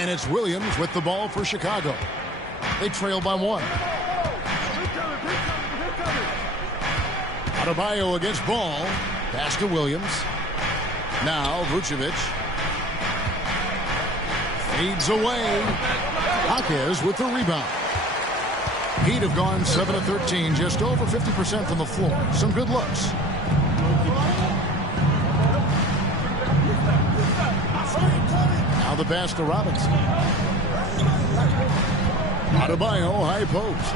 And it's Williams with the ball for Chicago. They trail by 1. Adebayo against Ball. Pass to Williams. Now Vucevic. Fades away. Jaquez with the rebound. Heat have gone 7 of 13, just over 50% from the floor. Some good looks. Now the pass to Robinson. Adebayo, high post.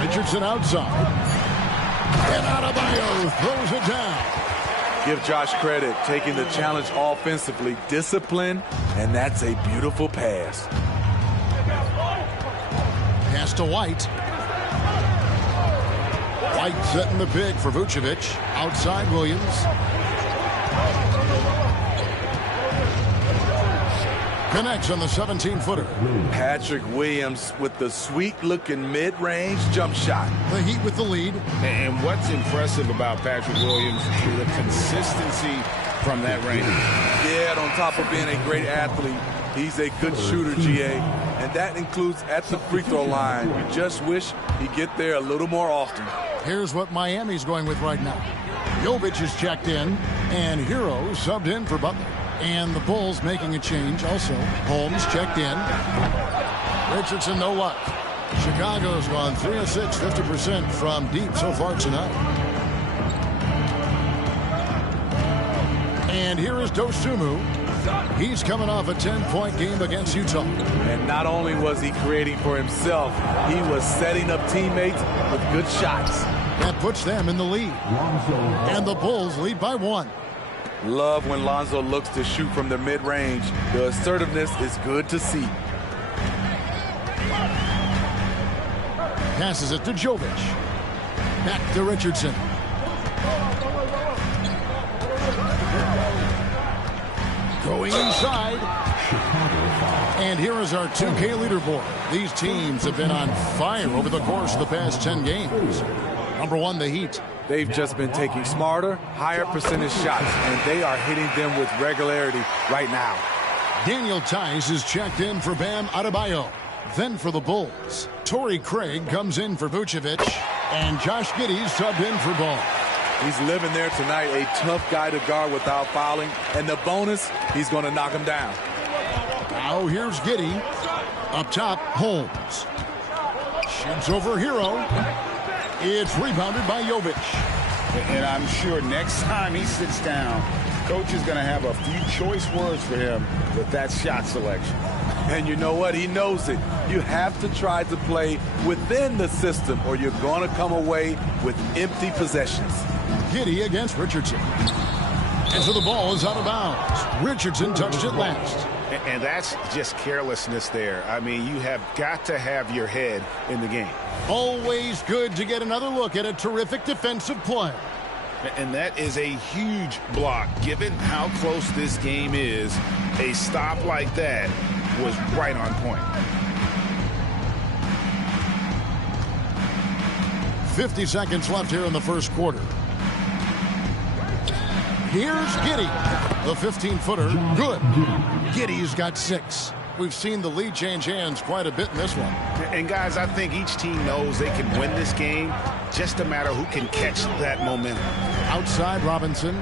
Richardson outside. And Adebayo throws it down. Give Josh credit, taking the challenge offensively, discipline, and that's a beautiful pass. Pass to White. White setting the pick for Vucevic. Outside Williams. Connects on the 17-footer. Patrick Williams with the sweet-looking mid-range jump shot. The Heat with the lead. And what's impressive about Patrick Williams is the consistency from that range. Yeah, on top of being a great athlete, he's a good shooter, GA. And that includes at the free throw line. You just wish he'd get there a little more often. Here's what Miami's going with right now. Jovic is checked in, and Hero subbed in for Butler. And the Bulls making a change also. Holmes checked in. Richardson, no luck. Chicago's gone 3 of 6, 50% from deep so far tonight. And here is Dosunmu. He's coming off a 10-point game against Utah. And not only was he creating for himself, he was setting up teammates with good shots. That puts them in the lead. And the Bulls lead by 1. Love when Lonzo looks to shoot from the mid-range. The assertiveness is good to see. Passes it to Jovic. Back to Richardson. Going inside. And here is our 2K leaderboard. These teams have been on fire over the course of the past 10 games. Number 1, the Heat. They've just been taking smarter, higher percentage shots, and they are hitting them with regularity right now. Daniel Tice is checked in for Bam Adebayo. Then for the Bulls, Torrey Craig comes in for Vucevic, and Josh Giddey subbed in for Ball. He's living there tonight, a tough guy to guard without fouling, and the bonus, he's going to knock him down. Now here's Giddey. Up top, Holmes. Shoots over Hero. It's rebounded by Jovic. And I'm sure next time he sits down, coach is going to have a few choice words for him with that shot selection. And you know what? He knows it. You have to try to play within the system or you're going to come away with empty possessions. Giddey against Richardson. And so the ball is out of bounds. Richardson touched it last. And that's just carelessness there. I mean, you have got to have your head in the game. Always good to get another look at a terrific defensive play. And that is a huge block. Given how close this game is, a stop like that was right on point. 50 seconds left here in the first quarter. Here's Giddey. The 15-footer. Good. Giddey's got 6. We've seen the lead change hands quite a bit in this one. And, guys, I think each team knows they can win this game. Just a matter who can catch that momentum. Outside Robinson.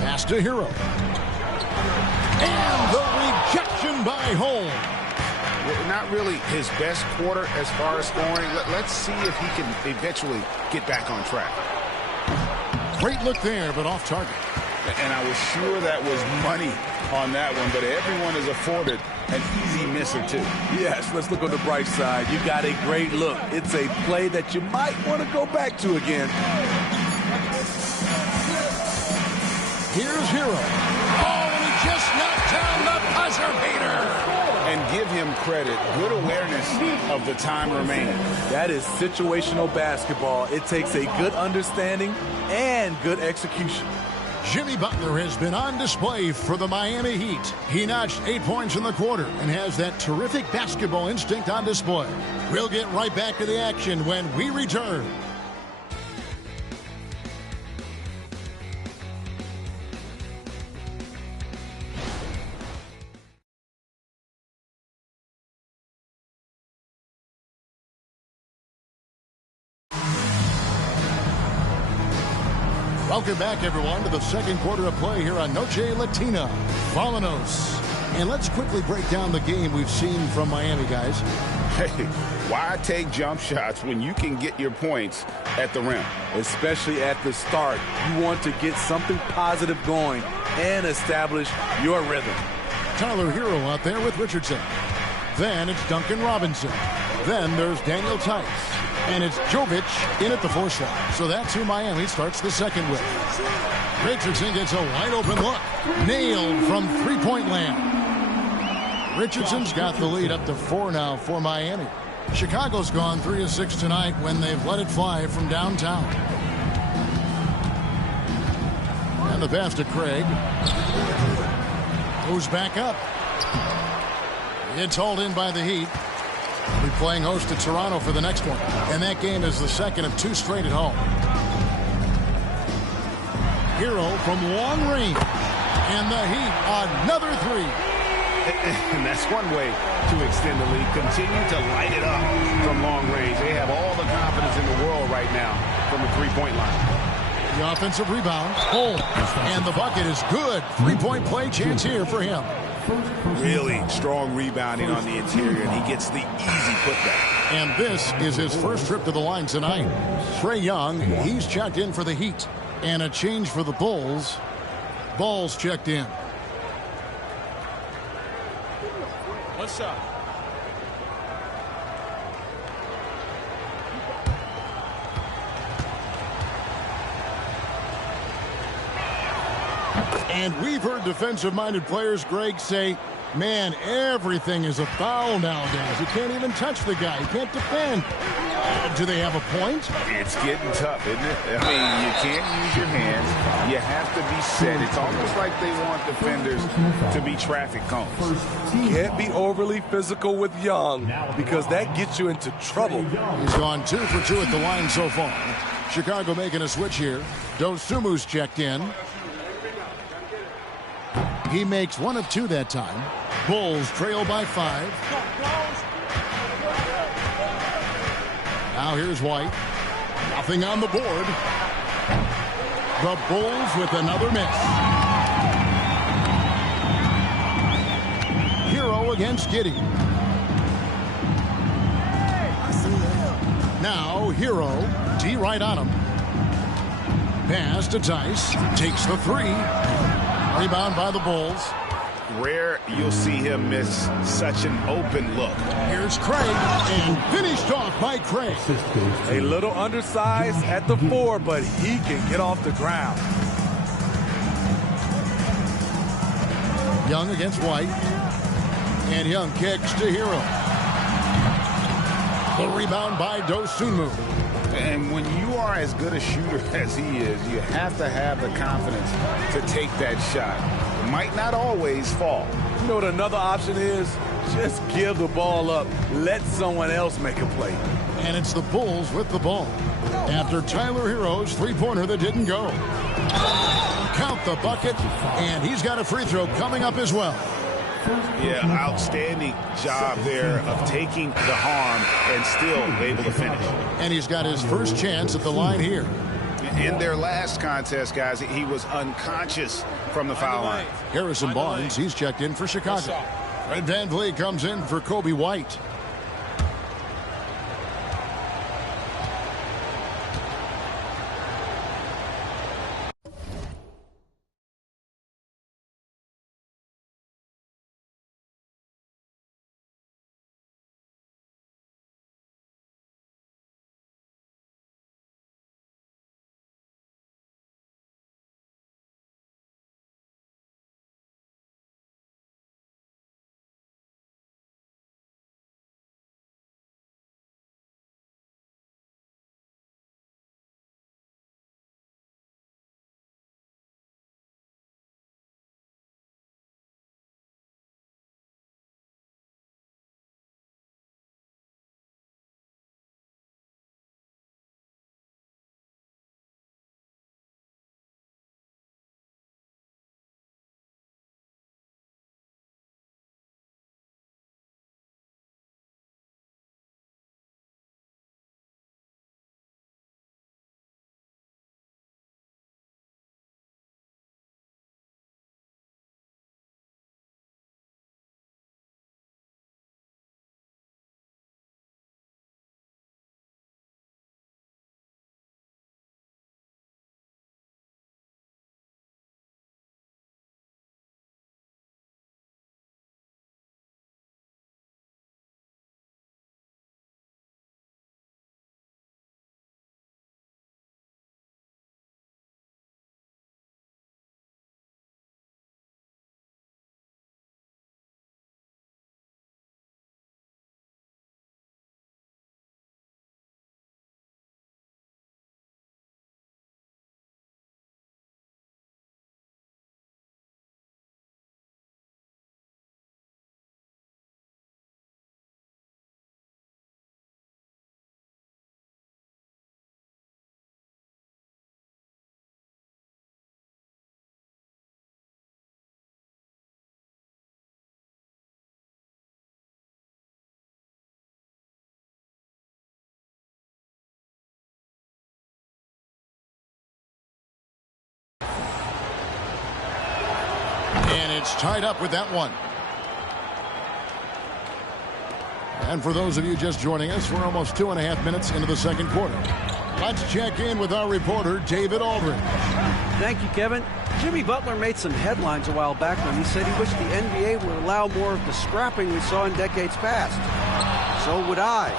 Pass to Hero. And the rejection by Holmes. Not really his best quarter as far as scoring. Let's see if he can eventually get back on track. Great look there, but off target. And I was sure that was money on that one, but everyone is afforded an easy miss or two. Yes, let's look on the bright side. You got a great look. It's a play that you might want to go back to again. Here's Hero. Oh, and he just knocked down the buzzer beater. And give him credit. Good awareness of the time remaining. That is situational basketball. It takes a good understanding and good execution. Jimmy Butler has been on display for the Miami Heat. He notched 8 points in the quarter and has that terrific basketball instinct on display. We'll get right back to the action when we return. Welcome back, everyone, to the second quarter of play here on Noche Latina. Vámonos. And let's quickly break down the game we've seen from Miami, guys. Hey, why take jump shots when you can get your points at the rim? Especially at the start. You want to get something positive going and establish your rhythm. Tyler Hero out there with Richardson. Then it's Duncan Robinson. Then there's Daniel Tice. And it's Jovic in at the 4 slot. So that's who Miami starts the second with. Richardson gets a wide open look. Nailed from three-point land. Richardson's got the lead up to 4 now for Miami. Chicago's gone 3 of 6 tonight when they've let it fly from downtown. And the pass to Craig. Goes back up. It's hauled in by the Heat. We're playing host to Toronto for the next one. And that game is the second of 2 straight at home. Hero from long range. And the Heat, another 3. And that's one way to extend the lead. Continue to light it up from long range. They have all the confidence in the world right now from the three-point line. The offensive rebound. Oh, and the bucket is good. 3-point play chance here for him. Really strong rebounding on the interior, and he gets the easy putback. And this is his first trip to the line tonight. Trae Young, he's checked in for the Heat. And a change for the Bulls. Ball's checked in. What's up? And we've heard defensive-minded players, Greg, say, man, everything is a foul nowadays. You can't even touch the guy. You can't defend. Do they have a point? It's getting tough, isn't it? I mean, you can't use your hands. You have to be set. It's almost like they want defenders to be traffic cones. Can't be overly physical with Young because that gets you into trouble. He's gone 2 for 2 at the line so far. Chicago making a switch here. Dosumu's checked in. He makes 1 of 2 that time. Bulls trail by 5. Now here's White. Nothing on the board. The Bulls with another miss. Hero against Giddey. Now Hero. D right on him. Pass to Tice. Takes the 3. Rebound by the Bulls. Rare you'll see him miss such an open look. Here's Craig, and finished off by Craig. A little undersized at the 4, but he can get off the ground. Young against White. And Young kicks to Hero. The rebound by Dosunmu. And when you are as good a shooter as he is, you have to have the confidence to take that shot. It might not always fall. You know what another option is? Just give the ball up. Let someone else make a play. And it's the Bulls with the ball. After Tyler Hero's three-pointer that didn't go. Count the bucket, and he's got a free throw coming up as well. Yeah, outstanding job there of taking the harm and still able to finish. And he's got his first chance at the line here. In their last contest, guys, he was unconscious from the foul line. Harrison Barnes, he's checked in for Chicago. Fred VanVleet comes in for Kobe White. And it's tied up with that one. And for those of you just joining us, we're almost 2.5 minutes into the second quarter. Let's check in with our reporter, David Aldridge. Thank you, Kevin. Jimmy Butler made some headlines a while back when he said he wished the NBA would allow more of the scrapping we saw in decades past. So would I.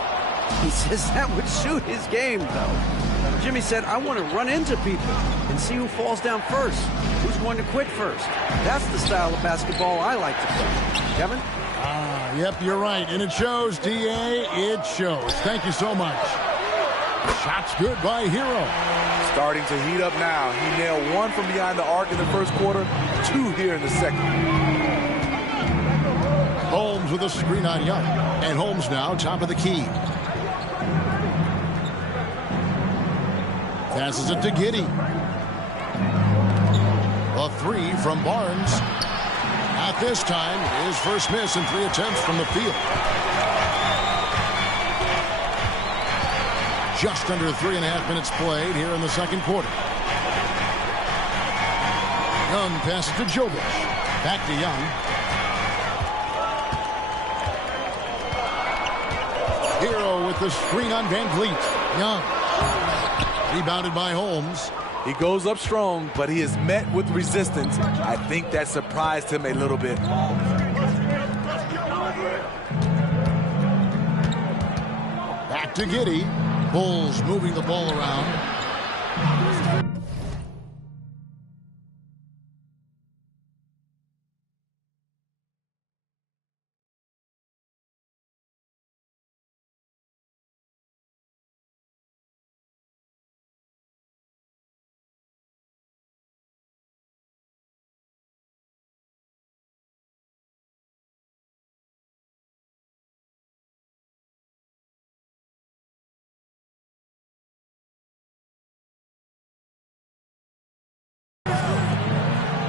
He says that would suit his game, though. Jimmy said, I want to run into people and see who falls down first, who's going to quit first. That's the style of basketball I like to play. Kevin? Yep, you're right. And it shows, D.A. It shows. Thank you so much. Shots good by Hero. Starting to heat up now. He nailed one from behind the arc in the first quarter, 2 here in the second. Holmes with a screen on Young. And Holmes now top of the key. Passes it to Giddey. A 3 from Barnes. Not this time. His first miss in 3 attempts from the field. Just under 3.5 minutes played here in the second quarter. Young passes to Jovic. Back to Young. Hero with the screen on Van Vliet. Young. Rebounded by Holmes. He goes up strong, but he is met with resistance. I think that surprised him a little bit. Back to Giddey. Bulls moving the ball around.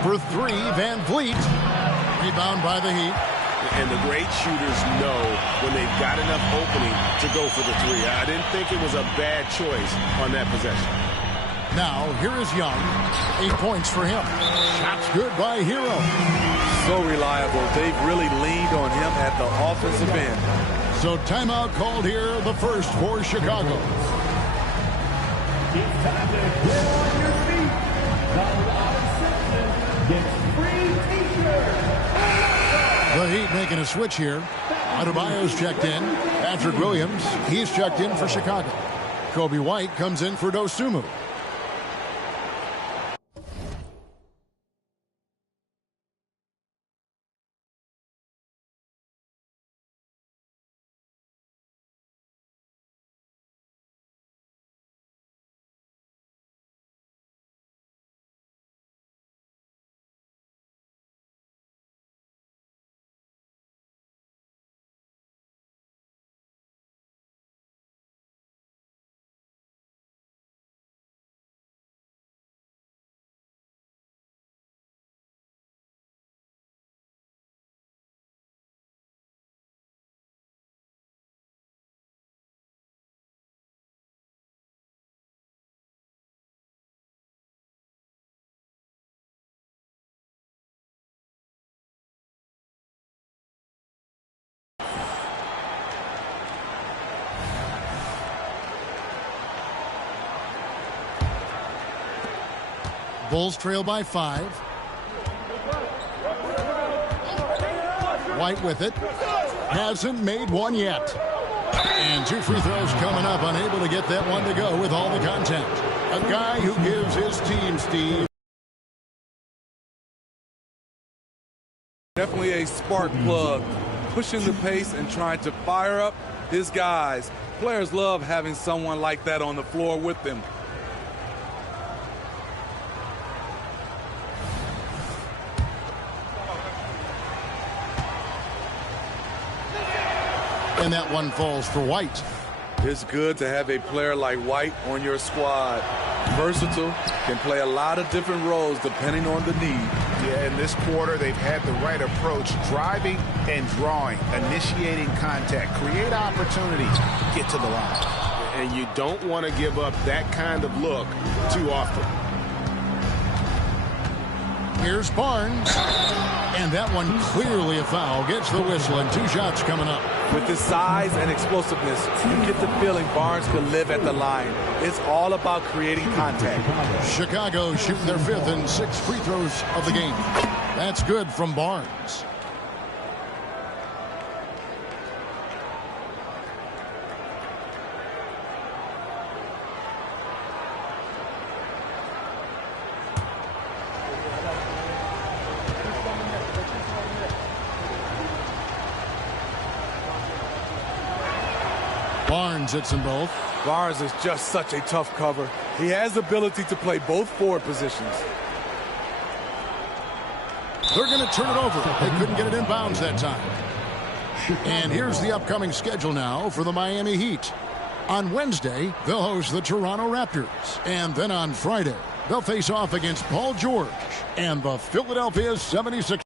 For 3, Van Vliet. Rebound by the Heat. And the great shooters know when they've got enough opening to go for the 3. I didn't think it was a bad choice on that possession. Now, here is Young. 8 points for him. Shots good by Hero. So reliable. They've really leaned on him at the offensive end. So timeout called here, the first for Chicago. It's time to get on your feet. The Water section gets free t-shirts. The Heat making a switch here. Adebayo's checked in. Patrick Williams, he's checked in for Chicago. Kobe White comes in for Dosunmu. Bulls trail by 5. White with it. Hasn't made one yet. And 2 free throws coming up. Unable to get that one to go with all the contact. A guy who gives his team, Steve. Definitely a spark plug. Pushing the pace and trying to fire up his guys. Players love having someone like that on the floor with them. And that one falls for White. It's good to have a player like White on your squad. Versatile, can play a lot of different roles depending on the need. Yeah, in this quarter, they've had the right approach, driving and drawing, initiating contact, create opportunity, get to the line. And you don't want to give up that kind of look too often. Here's Barnes. And that one clearly a foul. Gets the whistle, and 2 shots coming up. With his size and explosiveness, you get the feeling Barnes could live at the line. It's all about creating contact. Chicago shooting their 5th and 6th free throws of the game. That's good from Barnes. Barnes hits them both. Barnes is just such a tough cover. He has the ability to play both forward positions. They're going to turn it over. They couldn't get it in bounds that time. And here's the upcoming schedule now for the Miami Heat. On Wednesday, they'll host the Toronto Raptors. And then on Friday, they'll face off against Paul George and the Philadelphia 76ers.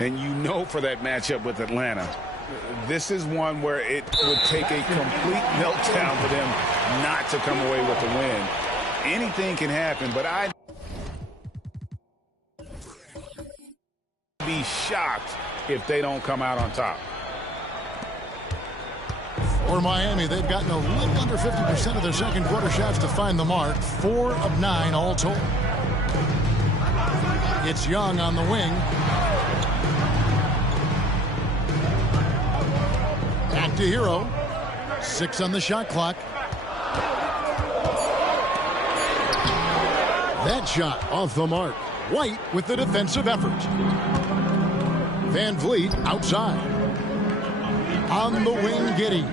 And you know, for that matchup with Atlanta, this is one where it would take a complete meltdown for them not to come away with the win. Anything can happen, but I'd be shocked if they don't come out on top. For Miami, they've gotten a little under 50% of their second quarter shots to find the mark. 4 of 9 all told. It's Young on the wing. Back to Hero. 6 on the shot clock. That shot off the mark. White with the defensive effort. Van Vliet outside. On the wing, Giddey.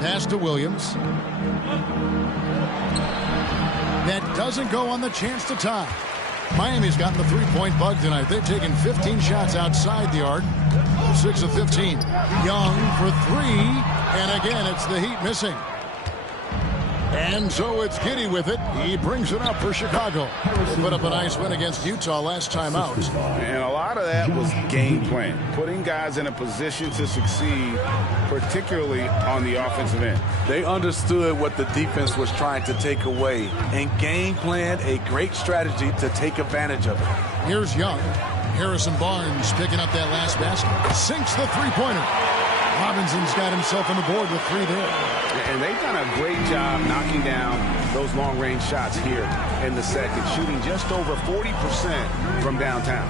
Pass to Williams. That doesn't go on the chance to tie. Miami's gotten the three-point bug tonight. They've taken 15 shots outside the arc. 6 of 15. Young for 3. And again, it's the Heat missing. And so it's Giddey with it. He brings it up for Chicago. They put up a nice win against Utah last time out. And a lot of that was game plan. Putting guys in a position to succeed, particularly on the offensive end. They understood what the defense was trying to take away and game planned a great strategy to take advantage of it. Here's Young. Harrison Barnes picking up that last basket. Sinks the three-pointer. Robinson's got himself on the board with 3 there. And they've done a great job knocking down those long-range shots here in the second, shooting just over 40% from downtown.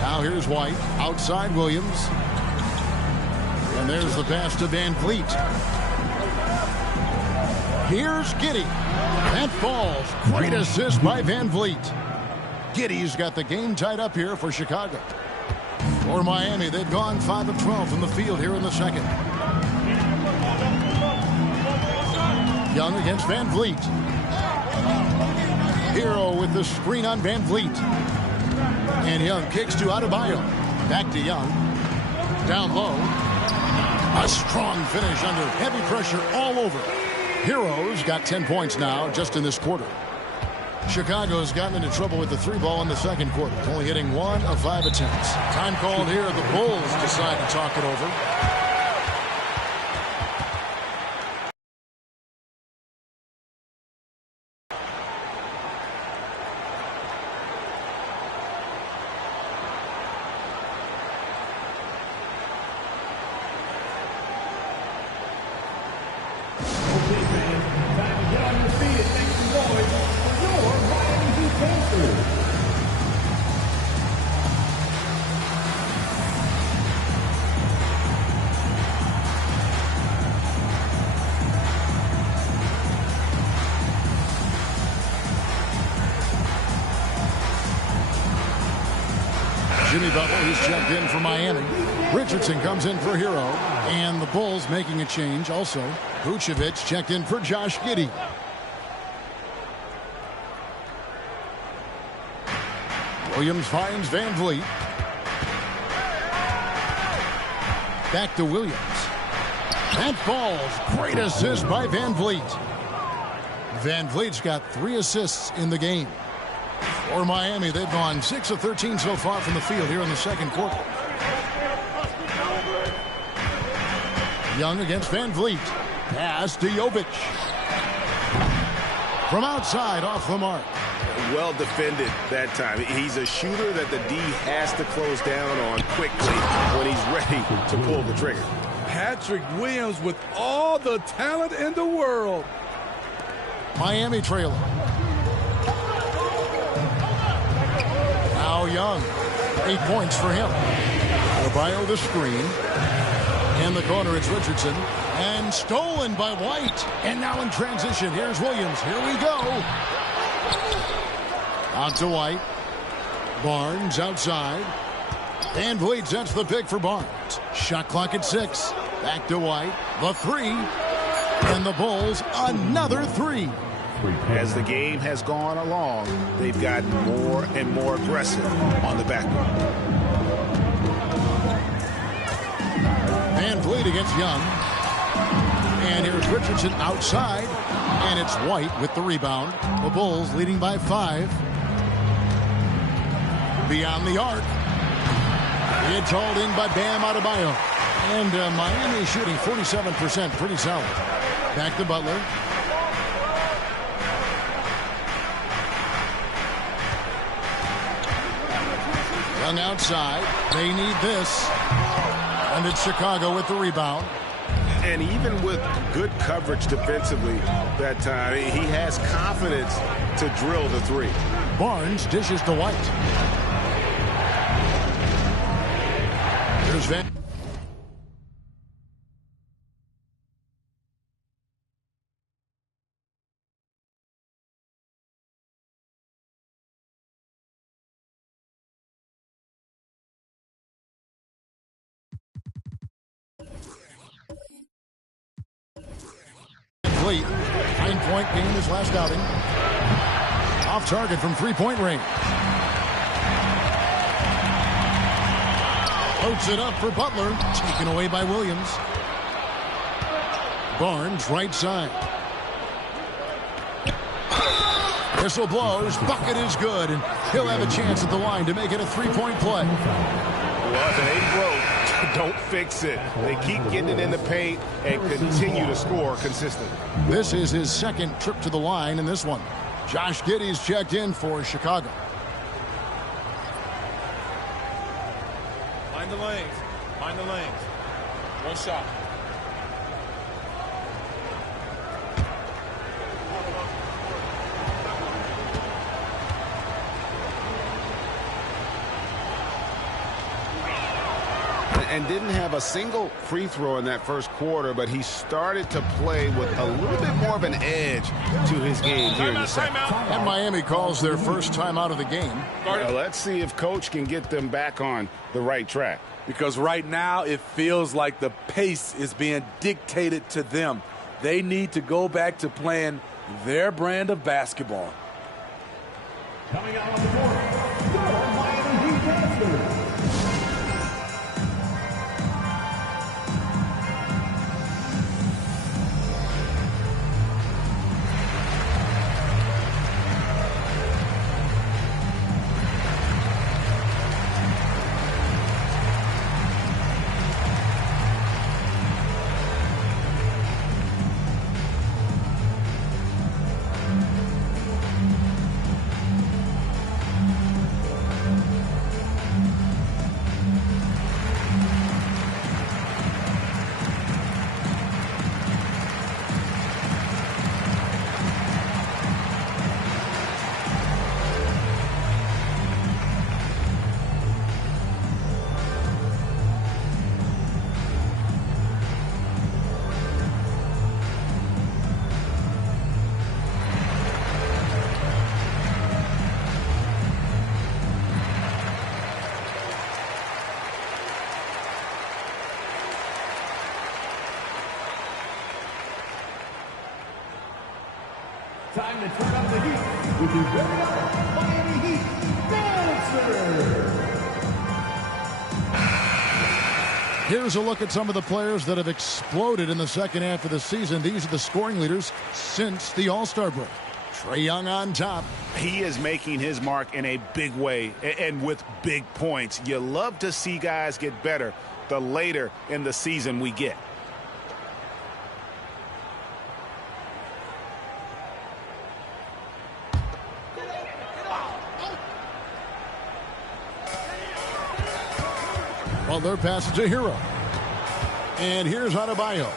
Now here's White. Outside Williams. And there's the pass to Van Vliet. Here's Giddey. That falls. Great assist by Van Vliet. Giddey's got the game tied up here for Chicago. For Miami, they've gone 5 of 12 from the field here in the second. Young against Van Vliet. Hero with the screen on Van Vliet. And Young kicks to Adebayo. Back to Young. Down low. A strong finish under heavy pressure all over. Hero's got 10 points now just in this quarter. Chicago's gotten into trouble with the 3-ball in the second quarter, only hitting 1 of 5 attempts. Time called here. The Bulls decide to talk it over. Jimmy Butler, he's checked in for Miami. Richardson comes in for Hero. And the Bulls making a change also. Vucevic checked in for Josh Giddey. Williams finds Van Vliet. Back to Williams. That falls. Great assist by Van Vliet. Van Vliet's got 3 assists in the game. For Miami, they've gone 6 of 13 so far from the field here in the second quarter. Young against Van Vliet. Pass to Jovic. From outside, off the mark. Well defended that time. He's a shooter that the D has to close down on quickly when he's ready to pull the trigger. Patrick Williams with all the talent in the world. Miami trailer. Now Young. 8 points for him. Adebayo the screen. In the corner, it's Richardson. And stolen by White. And now in transition, here's Williams. Here we go. Out to White. Barnes outside. Van Vliet sets the pick for Barnes. Shot clock at 6. Back to White. The 3. And the Bulls, another 3. As the game has gone along, they've gotten more and more aggressive on the back end. Van Vliet against Young. And here's Richardson outside. And it's White with the rebound. The Bulls leading by 5. Beyond the arc. It's hauled in by Bam Adebayo. And Miami shooting 47%. Pretty solid. Back to Butler. Young outside. They need this. And it's Chicago with the rebound. And even with good coverage defensively that time, he has confidence to drill the 3. Barnes dishes to White. Here's Van. Fleet, 9-point game his last outing. Off target from 3-point range. Floats it up for Butler. Taken away by Williams. Barnes, right side. Whistle blows. Bucket is good. And he'll have a chance at the line to make it a 3-point play. Well, if it ain't broke, don't fix it. They keep getting it in the paint and continue to score consistently. This is his second trip to the line in this one. Josh Giddey's checked in for Chicago. Find the lanes. Find the lanes. One shot. And didn't have a single free throw in that first quarter, but he started to play with a little bit more of an edge to his game here in the second. And Miami calls their first time out of the game. Well, let's see if Coach can get them back on the right track. Because right now it feels like the pace is being dictated to them. They need to go back to playing their brand of basketball. Coming out on the court, the Miami Heat Masters. Time to turn up the heat with your very own Miami Heat Dancers. Here's a look at some of the players that have exploded in the second half of the season. These are the scoring leaders since the All-Star break. Trae Young on top. He is making his mark in a big way and with big points. You love to see guys get better the later in the season we get. Butler passes to Hero. And here's Adebayo.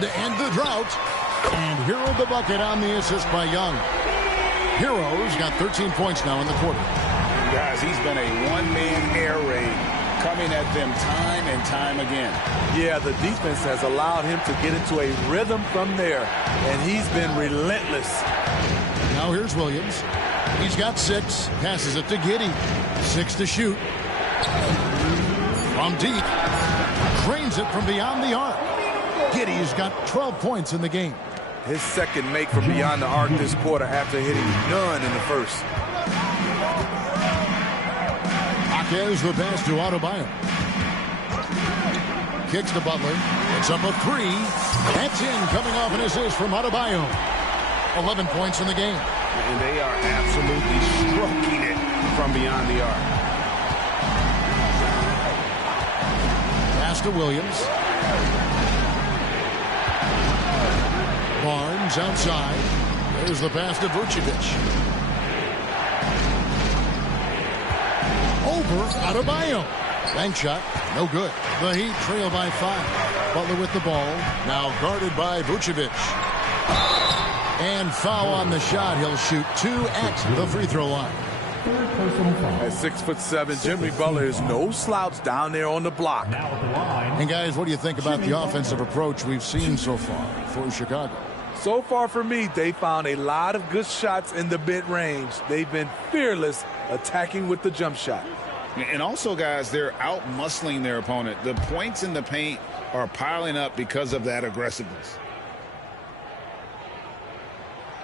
To end the drought. And Hero the bucket on the assist by Young. Hero's got 13 points now in the quarter. Guys, he's been a one-man air raid coming at them time and time again. Yeah, the defense has allowed him to get into a rhythm from there, and he's been relentless. Now here's Williams. He's got 6. Passes it to Giddey. 6 to shoot. From deep. Drains it from beyond the arc. Giddey's got 12 points in the game. His second make from beyond the arc this quarter after hitting none in the first. Jaquez the pass to Adebayo. Kicks to Butler. It's up a 3. That's in, coming off an assist from Adebayo. 11 points in the game. And they are absolutely stroking it from beyond the arc. Pass to Williams. Barnes outside. There's the pass to Vucevic. Over Adebayo. Bank shot, no good. The Heat trail by 5. Butler with the ball. Now guarded by Vucevic. And foul on the shot. He'll shoot 2 at the free throw line. At 6'7", Jimmy Butler is no slouch down there on the block. And guys, what do you think about the offensive approach we've seen so far for Chicago? So far for me, they found a lot of good shots in the mid-range. They've been fearless attacking with the jump shot. And also, guys, they're out-muscling their opponent. The points in the paint are piling up because of that aggressiveness.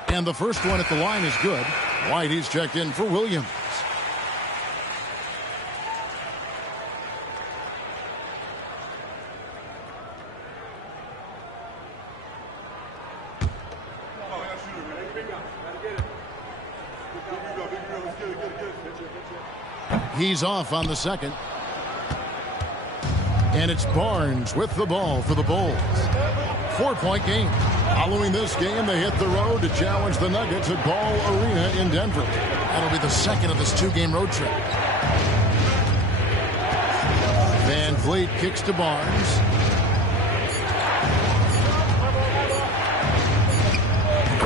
And the first one at the line is good. White, he's checked in for Williams. He's off on the second. And it's Barnes with the ball for the Bulls. 4-point game. Following this game, they hit the road to challenge the Nuggets at Ball Arena in Denver. That'll be the second of this 2-game road trip. Van Vliet kicks to Barnes.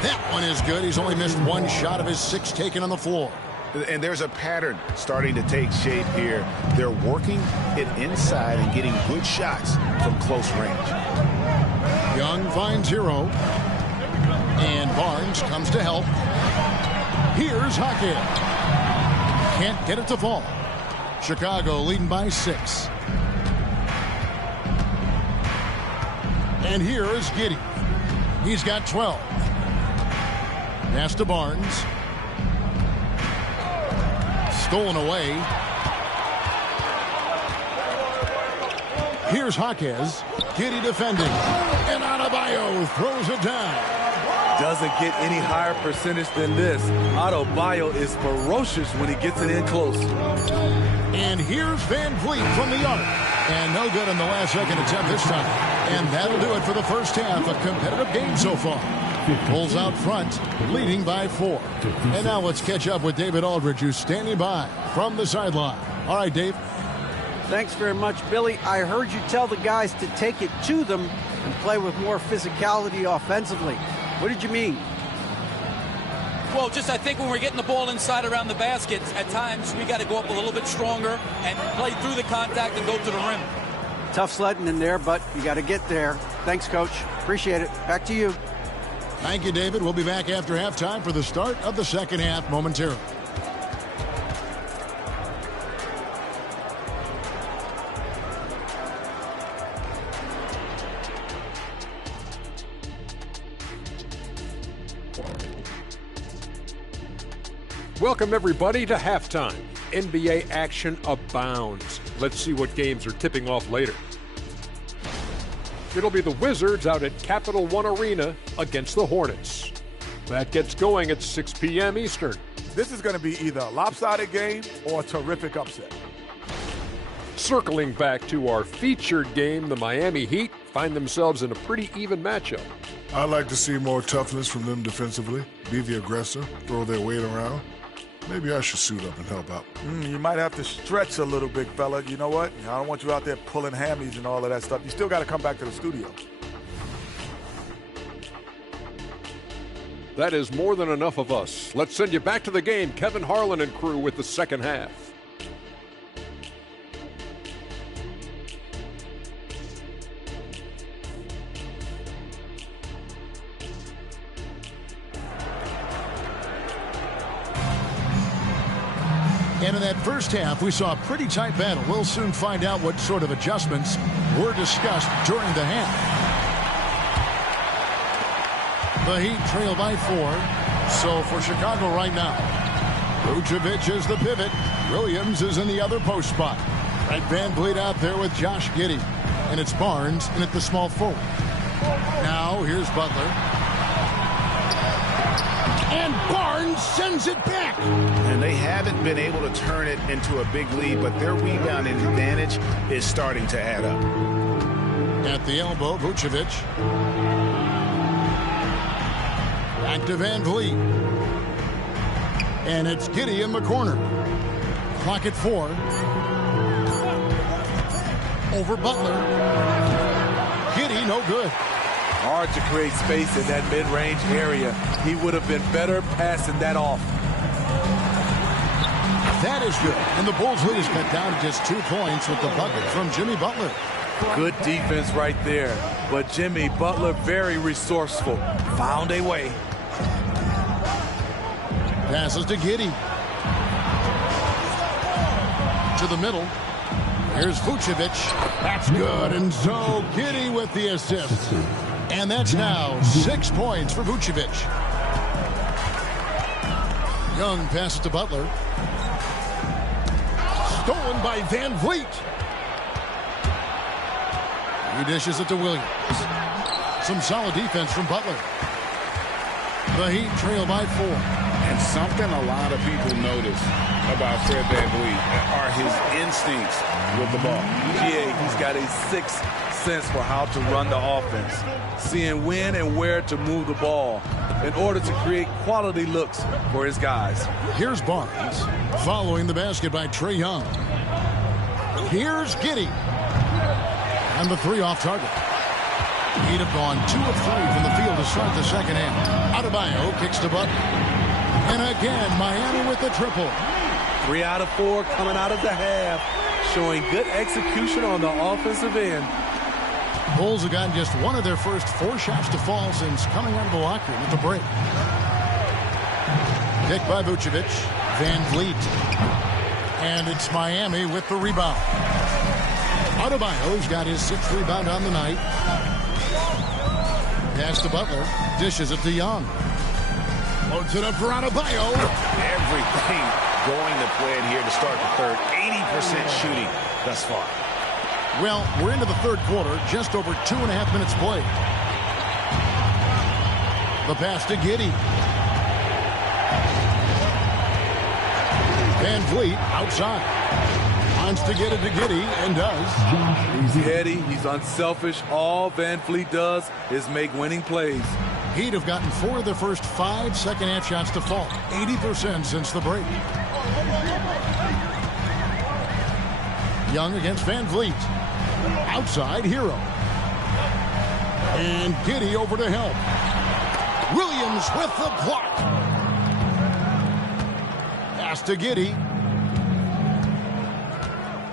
That one is good. He's only missed 1 shot of his 6 taken on the floor. And there's a pattern starting to take shape here. They're working it inside and getting good shots from close range. Young finds Hero. And Barnes comes to help. Here's Hackett. Can't get it to fall. Chicago leading by 6. And here is Giddey. He's got 12. Pass to Barnes. Stolen away. Here's Jaquez. Giddey defending. And Adebayo throws it down. Doesn't get any higher percentage than this. Adebayo is ferocious when he gets it in close. And here's Van Vliet from the arc. And no good in the last second attempt this time. And that'll do it for the first half. A competitive game so far. Bulls out front, leading by 4. And now let's catch up with David Aldridge, who's standing by from the sideline. All right, Dave. Thanks very much, Billy. I heard you tell the guys to take it to them and play with more physicality offensively. What did you mean? Well, just I think when we're getting the ball inside around the basket, at times we got to go up a little bit stronger and play through the contact and go to the rim. Tough sledding in there, but you got to get there. Thanks, Coach. Appreciate it. Back to you. Thank you, David. We'll be back after halftime for the start of the second half momentarily. Welcome, everybody, to halftime. NBA action abounds. Let's see what games are tipping off later. It'll be the Wizards out at Capital One Arena against the Hornets. That gets going at 6 p.m. Eastern. This is going to be either a lopsided game or a terrific upset. Circling back to our featured game, the Miami Heat find themselves in a pretty even matchup. I'd like to see more toughness from them defensively, be the aggressor, throw their weight around. Maybe I should suit up and help out. You might have to stretch a little, big fella. You know what? I don't want you out there pulling hammies and all of that stuff. You still got to come back to the studio. That is more than enough of us. Let's send you back to the game. Kevin Harlan and crew with the second half. And in that first half, we saw a pretty tight battle. We'll soon find out what sort of adjustments were discussed during the half. The Heat trail by 4. So for Chicago right now, Vucevic is the pivot. Williams is in the other post spot. Right, VanVleet out there with Josh Giddey. And it's Barnes in at the small forward. Now here's Butler. And Barnes sends it back. And they haven't been able to turn it into a big lead, but their rebounding advantage is starting to add up. At the elbow, Vucevic. Back to VanVleet. And it's Giddey in the corner. Clock at 4. Over Butler. Giddey, no good. Hard to create space in that mid-range area. He would have been better passing that off. That is good. And the Bulls lead is cut down to just 2 points with the bucket from Jimmy Butler. Good defense right there. But Jimmy Butler, very resourceful. Found a way. Passes to Giddey. To the middle. Here's Vucevic. That's good. And so Giddey with the assist. And that's now 6 points for Vucevic. Young passes to Butler. Stolen by VanVleet. He dishes it to Williams. Some solid defense from Butler. The Heat trail by 4. And something a lot of people notice about Fred VanVleet are his instincts with the ball. He's got a sixth sense for how to run the offense, seeing when and where to move the ball in order to create quality looks for his guys. Here's Barnes following the basket by Trae Young. Here's Giddey. And the 3 off target. He'd have gone 2 of 3 from the field to start the second half. Adebayo kicks to Butler. And again, Miami with the triple. 3 out of 4 coming out of the half, showing good execution on the offensive end. Bulls have gotten just 1 of their first 4 shots to fall since coming out of the locker room at the break. Picked by Vucevic. VanVleet. And it's Miami with the rebound. Adebayo's got his 6th rebound on the night. Pass to Butler. Dishes it to Young. Loads it up for Adebayo. Everything going to plan here to start the third. 80% shooting thus far. Well, we're into the third quarter. Just over 2.5 minutes played. The pass to Giddey. VanVleet outside. Wants to get it to Giddey and does. He's heady. He's unselfish. All VanVleet does is make winning plays. He'd have gotten 4 of their first 5 second-half shots to fall. 80% since the break. Young against VanVleet. Outside, Hero. And Giddey over to help. Williams with the block. Pass to Giddey.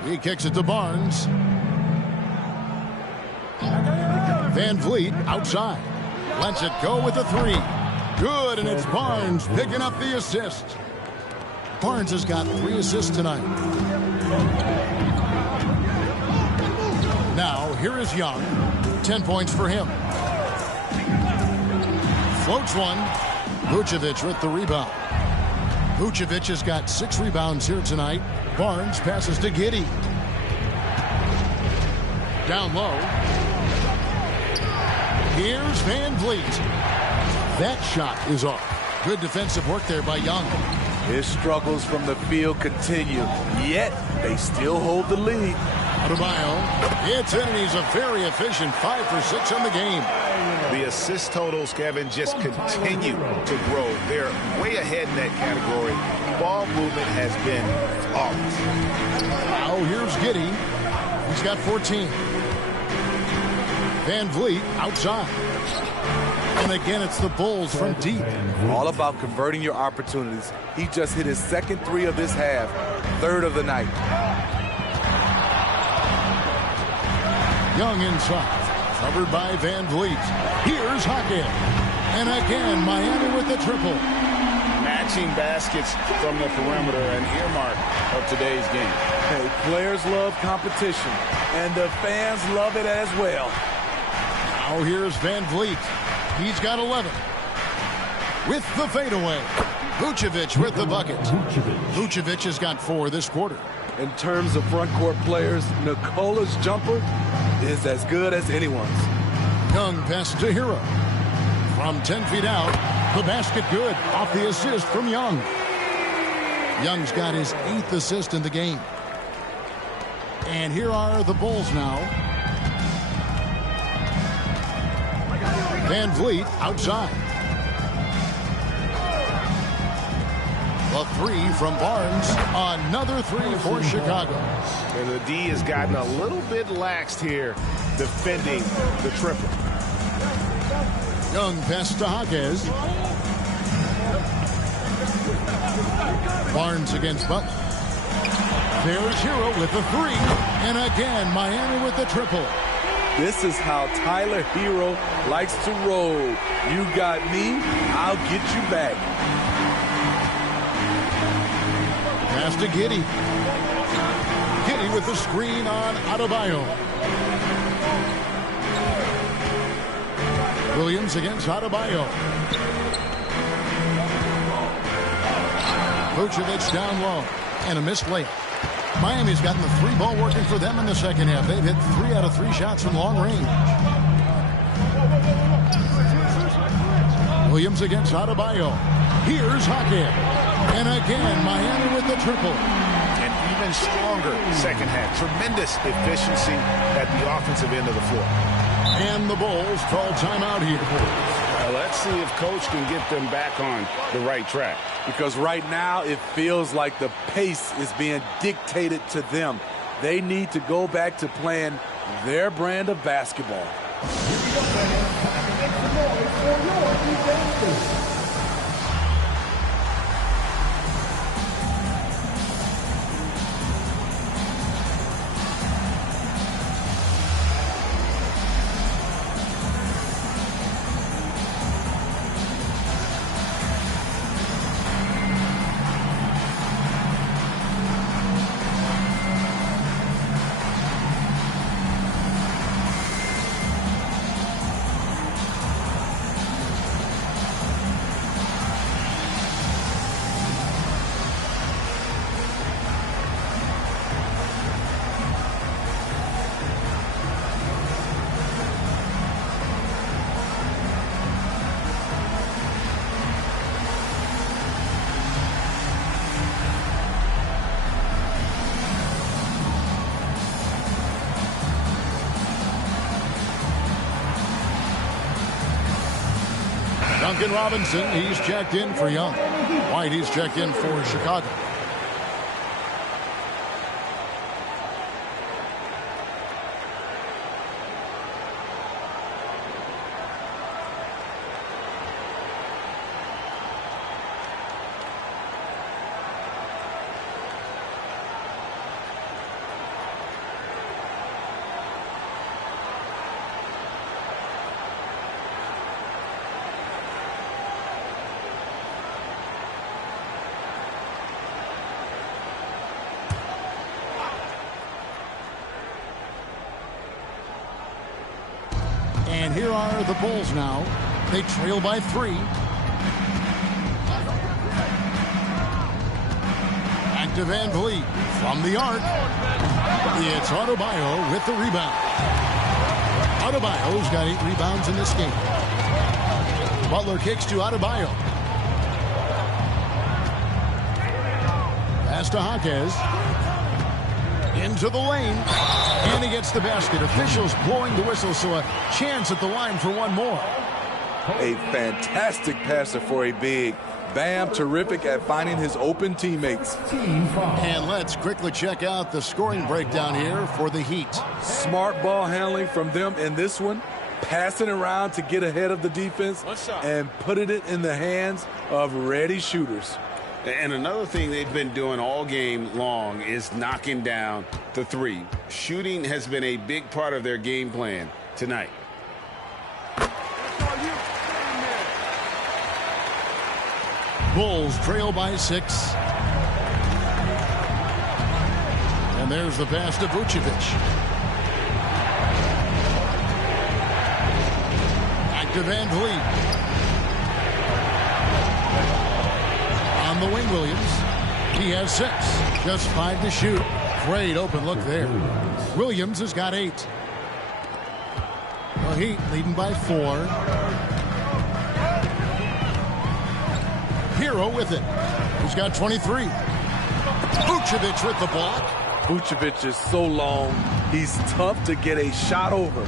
He kicks it to Barnes. VanVleet outside. Lets it go with a 3. Good, and it's Barnes picking up the assist. Barnes has got 3 assists tonight. Now, here is Young. 10 points for him. Floats one. Vucevic with the rebound. Vucevic has got 6 rebounds here tonight. Barnes passes to Giddey. Down low. Here's VanVleet. That shot is off. Good defensive work there by Young. His struggles from the field continue, yet they still hold the lead. Adebayo, it's in, and he's a very efficient 5 for 6 on the game. The assist totals, Kevin, just continue to grow. They're way ahead in that category ball movement has been flawless. Now here's Giddey. He's got 14. Van Vliet outside. And again, it's the Bulls from deep. All about converting your opportunities. He just hit his second three of this half, third of the night. Young inside. Covered by Van Vliet. Here's Hackett. And again, Miami with the triple. Matching baskets from the perimeter, an earmark of today's game. Hey, players love competition, and the fans love it as well. Now here's Van Vliet. He's got 11. With the fadeaway. Vucevic with the bucket. Vucevic has got 4 this quarter. In terms of front court players, Nikola's jumper is as good as anyone's. Young pass to Hero. From 10 feet out, the basket good. Off the assist from Young. Young's got his 8th assist in the game. And here are the Bulls now. Van Vliet outside. The 3 from Barnes. Another 3 for Chicago. And the D has gotten a little bit laxed here defending the triple. Young pass to Jaquez. Barnes against Butler. There's Hero with the 3. And again, Miami with the triple. This is how Tyler Hero likes to roll. You got me, I'll get you back. Pass to Giddey. Giddey with the screen on Adebayo. Williams against Adebayo. Vucevic down low. And a missed layup. Miami's gotten the 3 ball working for them in the second half. They've hit 3 out of 3 shots from long range. Williams against Adebayo. Here's Hackett. And again, Miami with the triple. An even stronger second half. Tremendous efficiency at the offensive end of the floor. And the Bulls call timeout here. Let's see if Coach can get them back on the right track. Because right now it feels like the pace is being dictated to them. They need to go back to playing their brand of basketball. Here we go, fans. Make some noise for your Boston. Duncan Robinson, he's checked in for Young. White, he's checked in for Chicago. And here are the Bulls now. They trail by 3. Back to Van Vliet from the arc. It's Adebayo with the rebound. Adebayo's got 8 rebounds in this game. Butler kicks to Adebayo. Pass to Jaquez. Into the lane. And he gets the basket. Officials blowing the whistle, so a chance at the line for one more. A fantastic passer for a big. Bam, terrific at finding his open teammates. And let's quickly check out the scoring breakdown here for the Heat. Smart ball handling from them in this one, passing around to get ahead of the defense and putting it in the hands of ready shooters. And another thing they've been doing all game long is knocking down the three. Shooting has been a big part of their game plan tonight. Bulls trail by 6. And there's the pass to Vucevic. Back to Van Vliet. On the wing, Williams. He has 6. Just 5 to shoot. Great open look there. Williams has got 8. The Heat leading by 4. Hero with it. He's got 23. Vucevic with the block. Vucevic is so long, he's tough to get a shot over.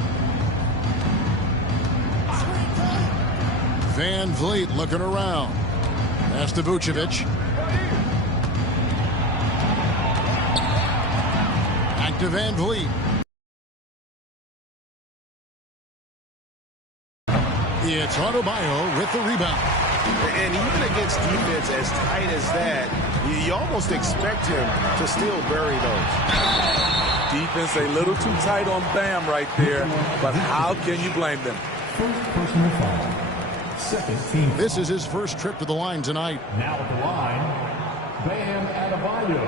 Van Vliet looking around. Pass to Vucevic. Back to Van Vliet. It's Adebayo with the rebound. And even against defense as tight as that, you almost expect him to still bury those. Defense a little too tight on Bam right there, but how can you blame them? First personal foul. Second team. This is his first trip to the line tonight. Now at the line, Bam Adebayo.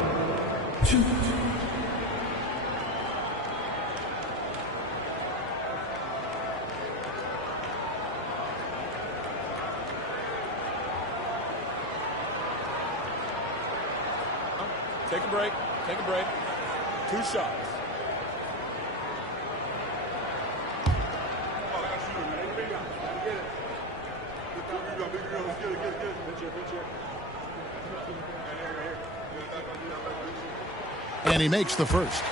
2. Take a break. Take a break. 2 shots. And he makes the first.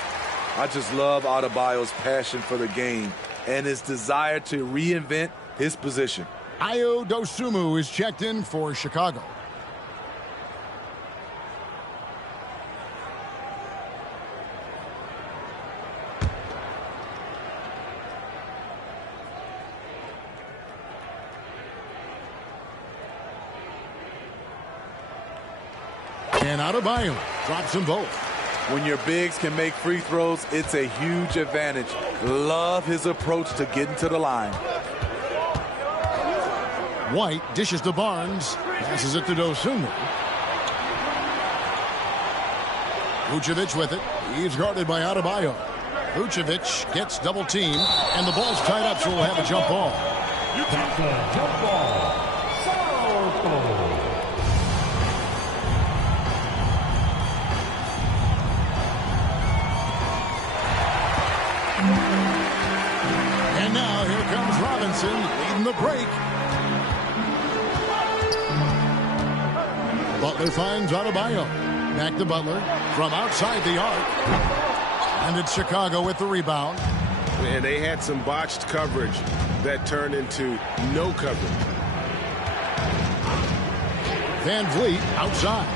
I just love Adebayo's passion for the game and his desire to reinvent his position. Ayo Dosunmu is checked in for Chicago. And Adebayo drops them both. When your bigs can make free throws, it's a huge advantage. Love his approach to getting to the line. White dishes to Barnes. Passes it to Dosunmu. Vucevic with it. He's guarded by Adebayo. Vucevic gets double teamed, and the ball's tied up, so we'll have a jump ball. That's a jump ball. Foul ball. And now here comes Robinson leading the break. Butler finds Adebayo. Back to Butler from outside the arc. And it's Chicago with the rebound. And they had some botched coverage that turned into no coverage. Van Vliet outside.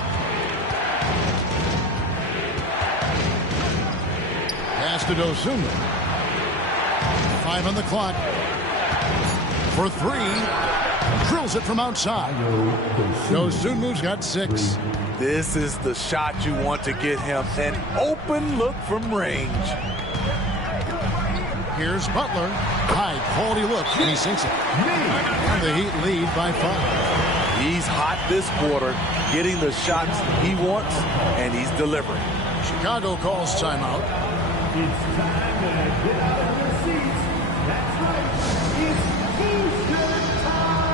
Pass to Dosunmu. 5 on the clock. For 3. Drills it from outside. Dosunmu's got 6. This is the shot you want to get him. An open look from range. Here's Butler. High quality look, and he sinks it. And the Heat lead by 5. He's hot this quarter, getting the shots he wants, and he's delivering. Chicago calls timeout. It's time to get out of your seats. That's right. It's Booster time.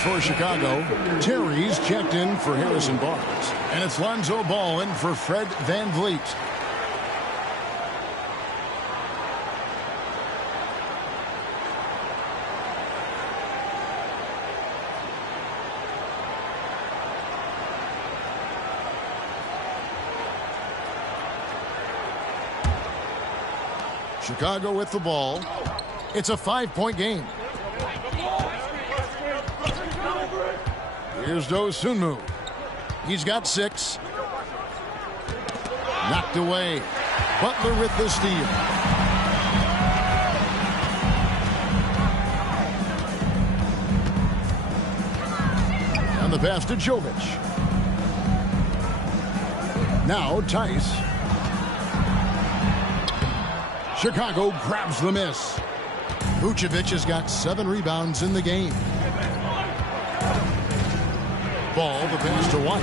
for Chicago. Terry's checked in for Harrison Barnes. And it's Lonzo Ball in for Fred VanVleet. Chicago with the ball. It's a 5-point game. Here's Dosunmu. He's got 6. Knocked away. Butler with the steal. And the pass to Jovic. Now Tice. Chicago grabs the miss. Vucevic has got 7 rebounds in the game. Ball, the pass to White.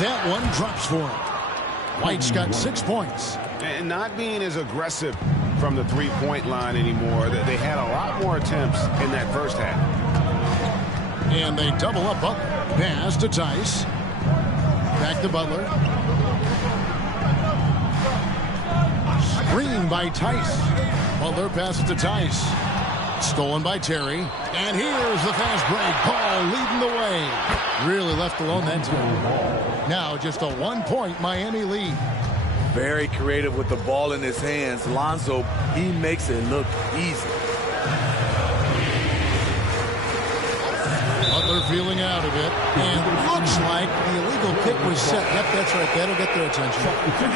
That one drops for him. White's got 6 points. And not being as aggressive from the three-point line anymore. They had a lot more attempts in that first half. And they double up Butler. Pass to Tice. Back to Butler. Screen by Tice. Butler passes to Tice. Stolen by Terry. And here's the fast break. Ball leading the way. Really left alone that time. Now just a 1-point Miami lead. Very creative with the ball in his hands. Lonzo, he makes it look easy. Butler feeling out of it. And looks like the illegal kick was set. Yep, that's right. That'll get their attention.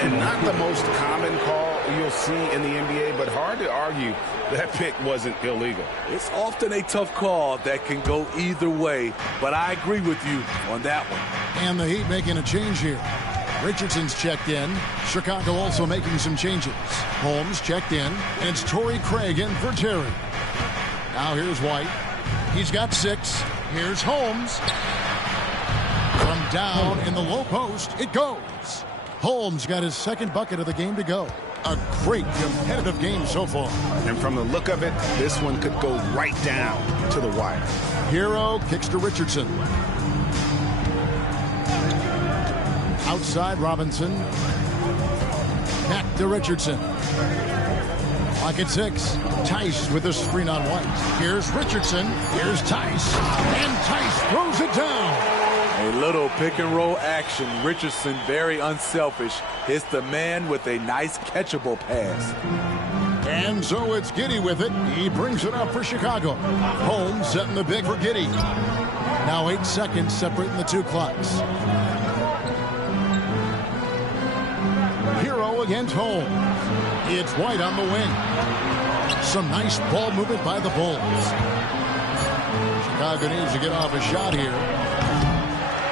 And not the most common call you'll see in the NBA, but hard to argue that pick wasn't illegal. It's often a tough call that can go either way, but I agree with you on that one. And the Heat making a change here. Richardson's checked in. Chicago also making some changes. Holmes checked in. And it's Torrey Craig in for Terry. Now here's White. He's got 6. Here's Holmes. From down in the low post, it goes. Holmes got his 2nd bucket of the game to go. A great competitive game so far. And from the look of it, this one could go right down to the wire. Hero kicks to Richardson. Outside Robinson. Back to Richardson. Clock at 6. Tice with a screen on White. Here's Richardson. Here's Tice. And Tice throws it down. A little pick and roll action. Richardson, very unselfish, hits the man with a nice catchable pass. And so it's Giddey with it. He brings it up for Chicago. Holmes setting the big for Giddey. Now 8 seconds separating the 2 clocks. Hero against Holmes. It's White on the wing. Some nice ball movement by the Bulls. Chicago needs to get off a shot here.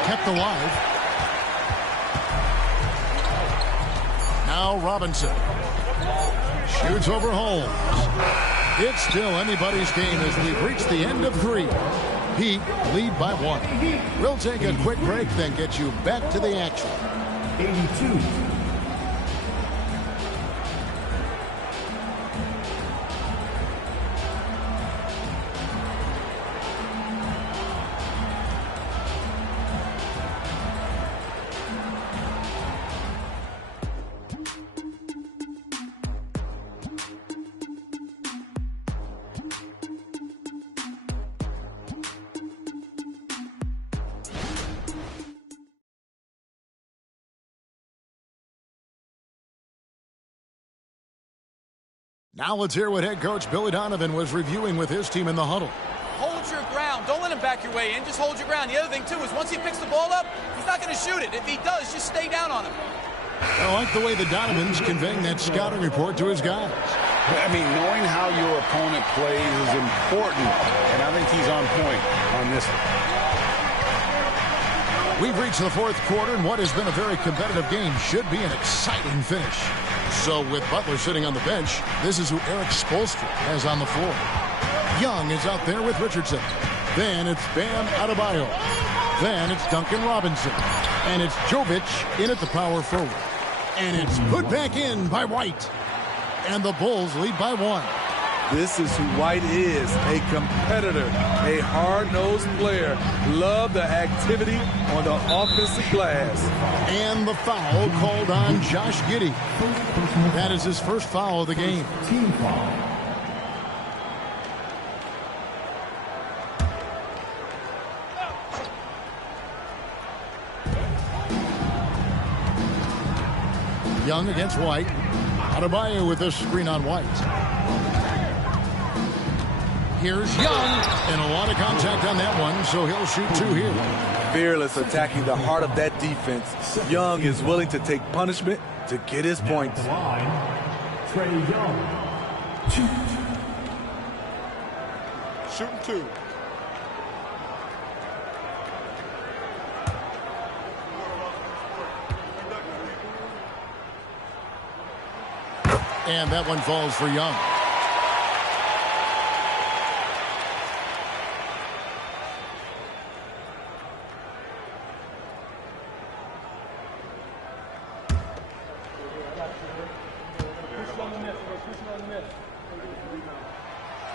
Kept alive. Now Robinson. Shoots over Holmes. It's still anybody's game as we've reached the end of 3. Heat lead by 1. We'll take a quick break, then get you back to the action. 82. Now let's hear what head coach Billy Donovan was reviewing with his team in the huddle. Hold your ground. Don't let him back your way in. Just hold your ground. The other thing, too, is once he picks the ball up, he's not going to shoot it. If he does, just stay down on him. I like the way the Donovan's conveying that scouting report to his guys. I mean, knowing how your opponent plays is important, and I think he's on point on this one. We've reached the 4th quarter, and what has been a very competitive game should be an exciting finish. So with Butler sitting on the bench, this is who Eric Spoelstra has on the floor. Young is out there with Richardson. Then it's Bam Adebayo. Then it's Duncan Robinson. And it's Jovic in at the power forward. And it's put back in by White. And the Bulls lead by 1. This is who White is, a competitor, a hard-nosed player. Love the activity on the offensive glass. And the foul called on Josh Giddey. That is his first foul of the game. Team foul. Young against White. Adebayo with a screen on White. Here's Young, and a lot of contact on that one, so he'll shoot 2 here. Fearless attacking the heart of that defense. Young is willing to take punishment to get his points. Line, Trae Young. Shoot. Shooting 2. And that one falls for Young.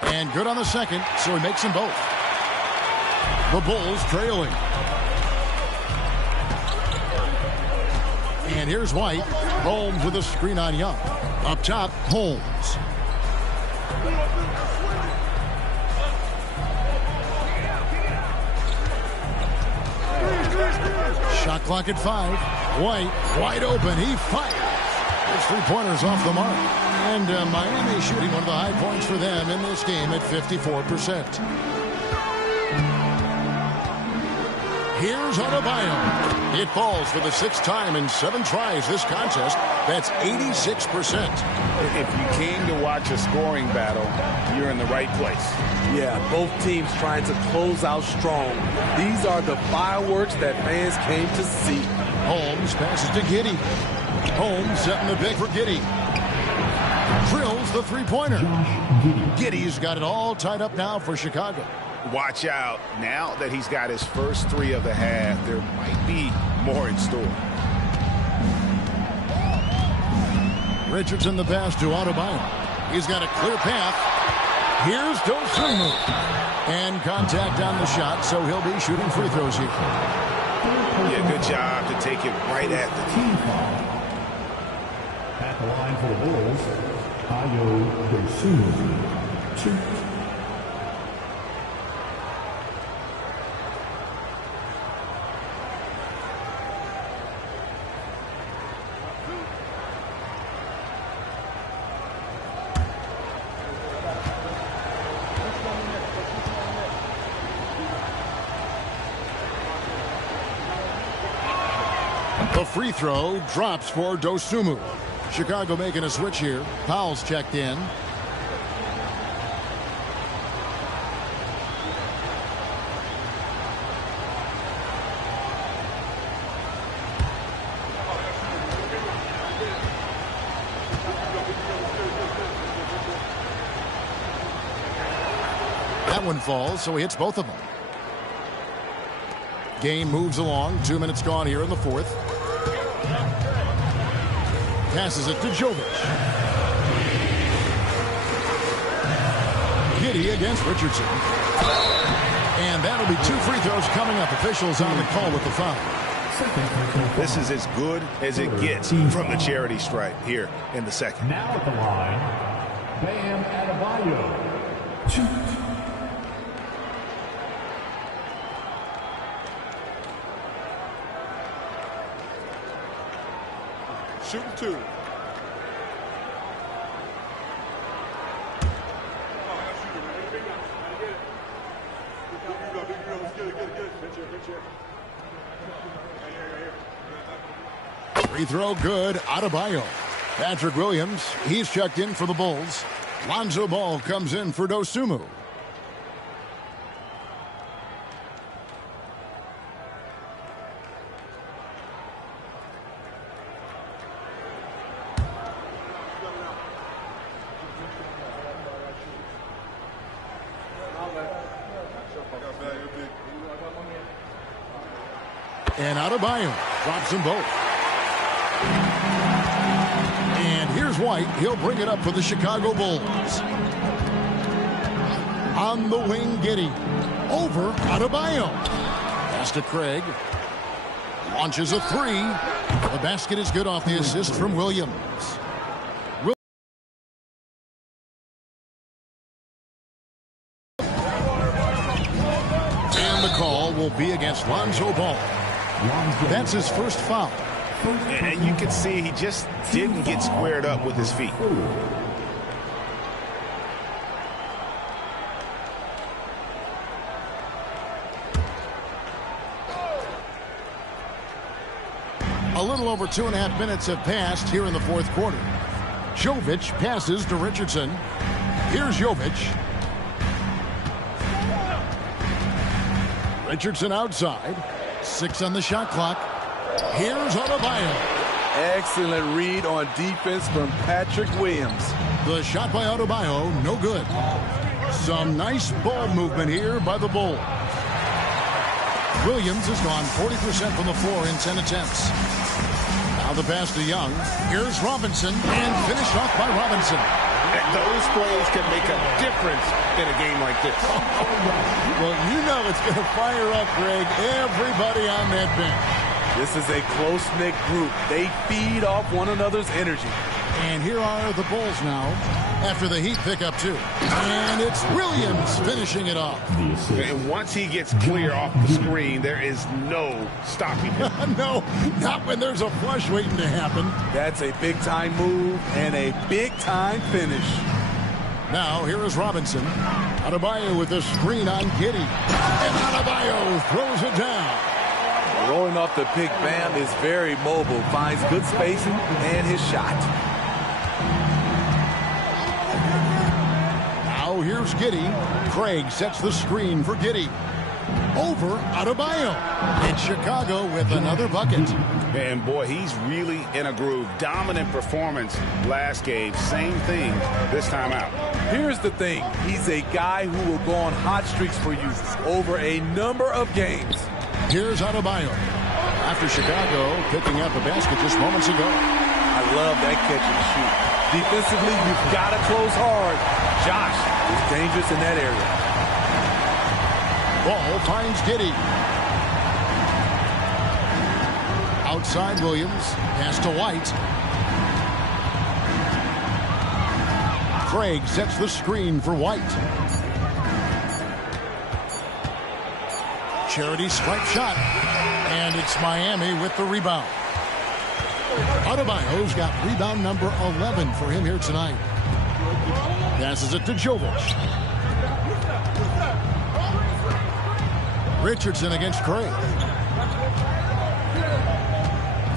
And good on the second, so he makes them both. The Bulls trailing. And here's White. Holmes with a screen on Young. Up top, Holmes. Shot clock at 5. White, wide open. He fires. His 3-pointers off the mark. And Miami shooting one of the high points for them in this game at 54%. Here's Adebayo. It falls for the 6th time in 7 tries this contest. That's 86%. If you came to watch a scoring battle, you're in the right place. Yeah, both teams trying to close out strong. These are the fireworks that fans came to see. Holmes passes to Giddey. Holmes setting the big for Giddey. Drills the 3-pointer. Giddey's got it all tied up now for Chicago. Watch out. Now that he's got his first 3 of the half, there might be more in store. Richardson the pass to Adebayo. He's got a clear path. Here's Dosunmu. And contact on the shot, so he'll be shooting free throws here. Yeah, good job to take it right at the Team foul. At the line for the Bulls, Ayo Dosunmu. 2. The free throw drops for Dosunmu. Chicago making a switch here. Powell's checked in. That one falls, so he hits both of them. Game moves along. 2 minutes gone here in the 4th. Passes it to Jovic. Giddey against Richardson. And that'll be 2 free throws coming up. Officials on the call with the foul. This is as good as it gets from the charity stripe here in the second. Now at the line, Bam Adebayo. 2. Shooting 2. Free throw good. Adebayo. Patrick Williams, he's checked in for the Bulls. Lonzo Ball comes in for Dosunmu. And Adebayo drops them both. And here's White. He'll bring it up for the Chicago Bulls. On the wing, Giddey. Over Adebayo. Pass to Craig. Launches a three. The basket is good off the assist from Williams. And the call will be against Lonzo Ball. That's his first foul. And you can see he just didn't get squared up with his feet. A little over 2.5 minutes have passed here in the fourth quarter. Jovic passes to Richardson. Here's Jovic. Richardson outside. 6 on the shot clock. Here's Adebayo. Excellent read on defense from Patrick Williams. The shot by Adebayo, no good. Some nice ball movement here by the Bulls. Williams has gone 40% from the floor in 10 attempts. Now the pass to Young. Here's Robinson, and finished off by Robinson. Those plays can make a difference in a game like this. Well, you know it's going to fire up, Greg, everybody on that bench. This is a close-knit group. They feed off one another's energy. And here are the Bulls now after the Heat pick up 2. And it's Williams finishing it off. And once he gets clear off the screen, there is no stopping him. No, not when there's a flush waiting to happen. That's a big-time move and a big-time finish. Now, here is Robinson. Adebayo with the screen on Giddey. And Adebayo throws it down. Rolling off the pick, Bam is very mobile, finds good spacing and his shot. Now here's Giddey. Craig sets the screen for Giddey. Over Adebayo. And Chicago with another bucket. And boy, he's really in a groove. Dominant performance last game. Same thing this time out. Here's the thing. He's a guy who will go on hot streaks for you over a number of games. Here's Adebayo. After Chicago picking up a basket just moments ago. I love that catch and shoot. Defensively, you've got to close hard. Josh is dangerous in that area. Ball finds Giddey. Outside Williams. Pass to White. Craig sets the screen for White. Charity swipe shot. And it's Miami with the rebound. Adebayo's got rebound number 11 for him here tonight. Passes it to Jovic. Richardson against Craig.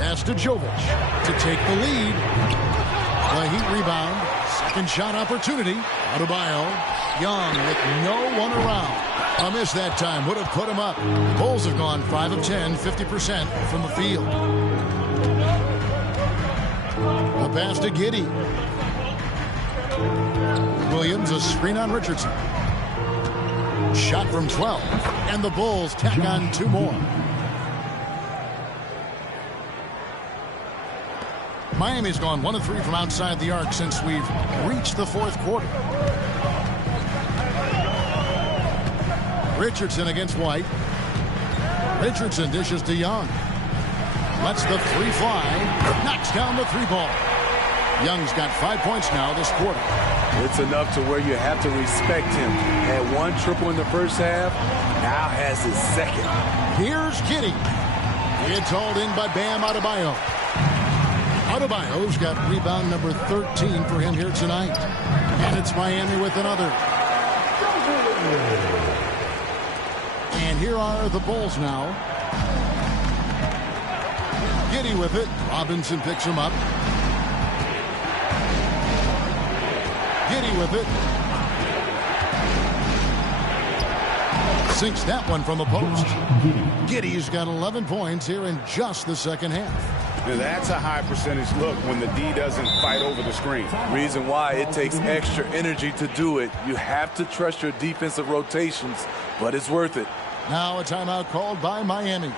Pass to Jovic to take the lead. The Heat rebound. Second shot opportunity. Adebayo. Young with no one around. A miss that time would have put him up. The Bulls have gone 5 of 10, 50% from the field. The pass to Giddey. Williams, a screen on Richardson. Shot from 12. And the Bulls tack on 2 more. Miami's gone 1 of 3 from outside the arc since we've reached the fourth quarter. Richardson against White. Richardson dishes to Young. Lets the 3 fly. Knocks down the 3 ball. Young's got 5 points now this quarter. It's enough to where you have to respect him. Had 1 triple in the first half. Now has his second. Here's Giddey. It's hauled in by Bam Adebayo. Adebayo's got rebound number 13 for him here tonight. And it's Miami with another. And here are the Bulls now. Giddey with it. Robinson picks him up. Giddey with it. Sinks that one from the post. Giddey's got 11 points here in just the second half. Now that's a high percentage look when the D doesn't fight over the screen. Reason why it takes extra energy to do it. You have to trust your defensive rotations, but it's worth it. Now a timeout called by Miami.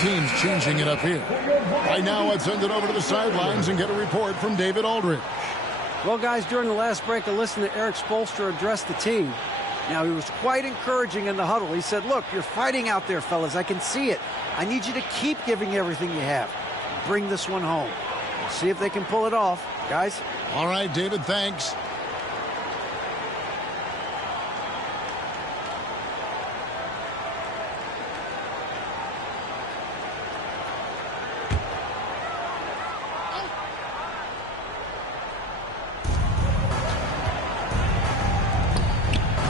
Teams changing it up here. Right now, let's send it over to the sidelines and get a report from David Aldridge. Well, guys, during the last break, I listened to Eric Spoelstra address the team. Now, he was quite encouraging in the huddle. He said, look, you're fighting out there, fellas. I can see it. I need you to keep giving everything you have. Bring this one home. See if they can pull it off. Guys? All right, David, thanks.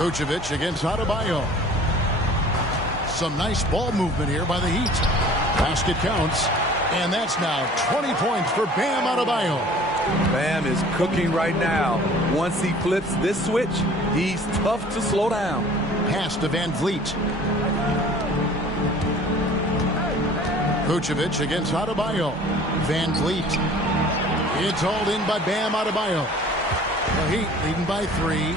Vucevic against Adebayo. Some nice ball movement here by the Heat. Basket counts, and that's now 20 points for Bam Adebayo. Bam is cooking right now. Once he flips this switch, he's tough to slow down. Pass to Van Vliet. Vucevic against Adebayo. Van Vliet. It's hauled in by Bam Adebayo. The Heat leading by 3.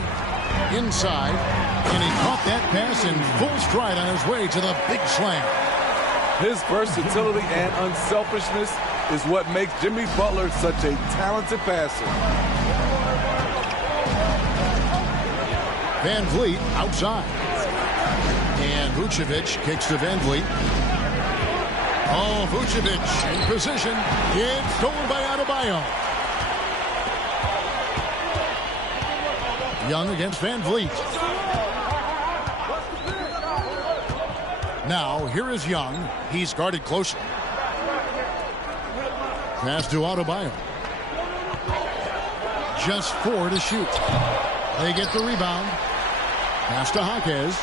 Inside, and he caught that pass in full stride on his way to the big slam. His versatility and unselfishness is what makes Jimmy Butler such a talented passer. Van Vliet outside. And Vucevic kicks to Van Vliet. Oh, Vucevic in position. It's stolen by Adebayo. Young against Van Vliet. Now, here is Young. He's guarded closely. Pass to Adebayo. Just 4 to shoot. They get the rebound. Pass to Jaquez.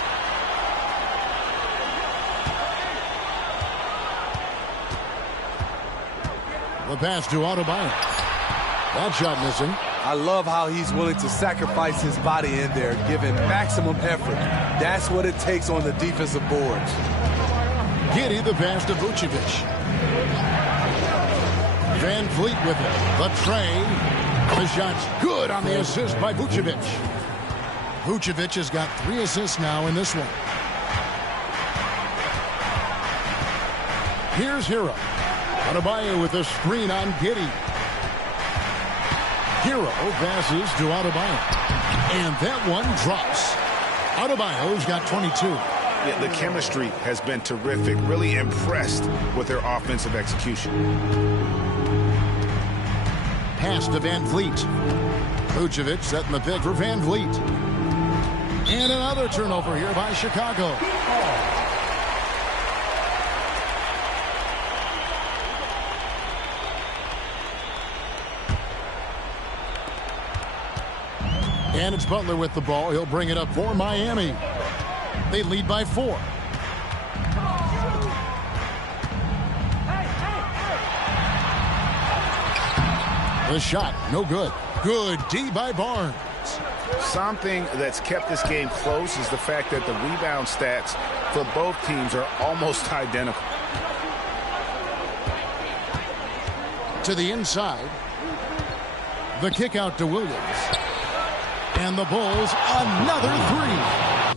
The pass to Adebayo. That shot missing. I love how he's willing to sacrifice his body in there, giving maximum effort. That's what it takes on the defensive boards. Giddey the pass to Vucevic. Van Vliet with it. The tray. The shot's good on the assist by Vucevic. Vucevic has got 3 assists now in this one. Here's Hero. Adebayo with a screen on Giddey. Hero passes to Adebayo. And that one drops. Adebayo's got 22. Yeah, the chemistry has been terrific. Really impressed with their offensive execution. Pass to Van Vliet. Vucevic setting the pick for Van Vliet. And another turnover here by Chicago. And it's Butler with the ball. He'll bring it up for Miami. They lead by 4. The shot, no good. Good D by Barnes. Something that's kept this game close is the fact that the rebound stats for both teams are almost identical. To the inside. The kick out to Williams. And the Bulls, another 3.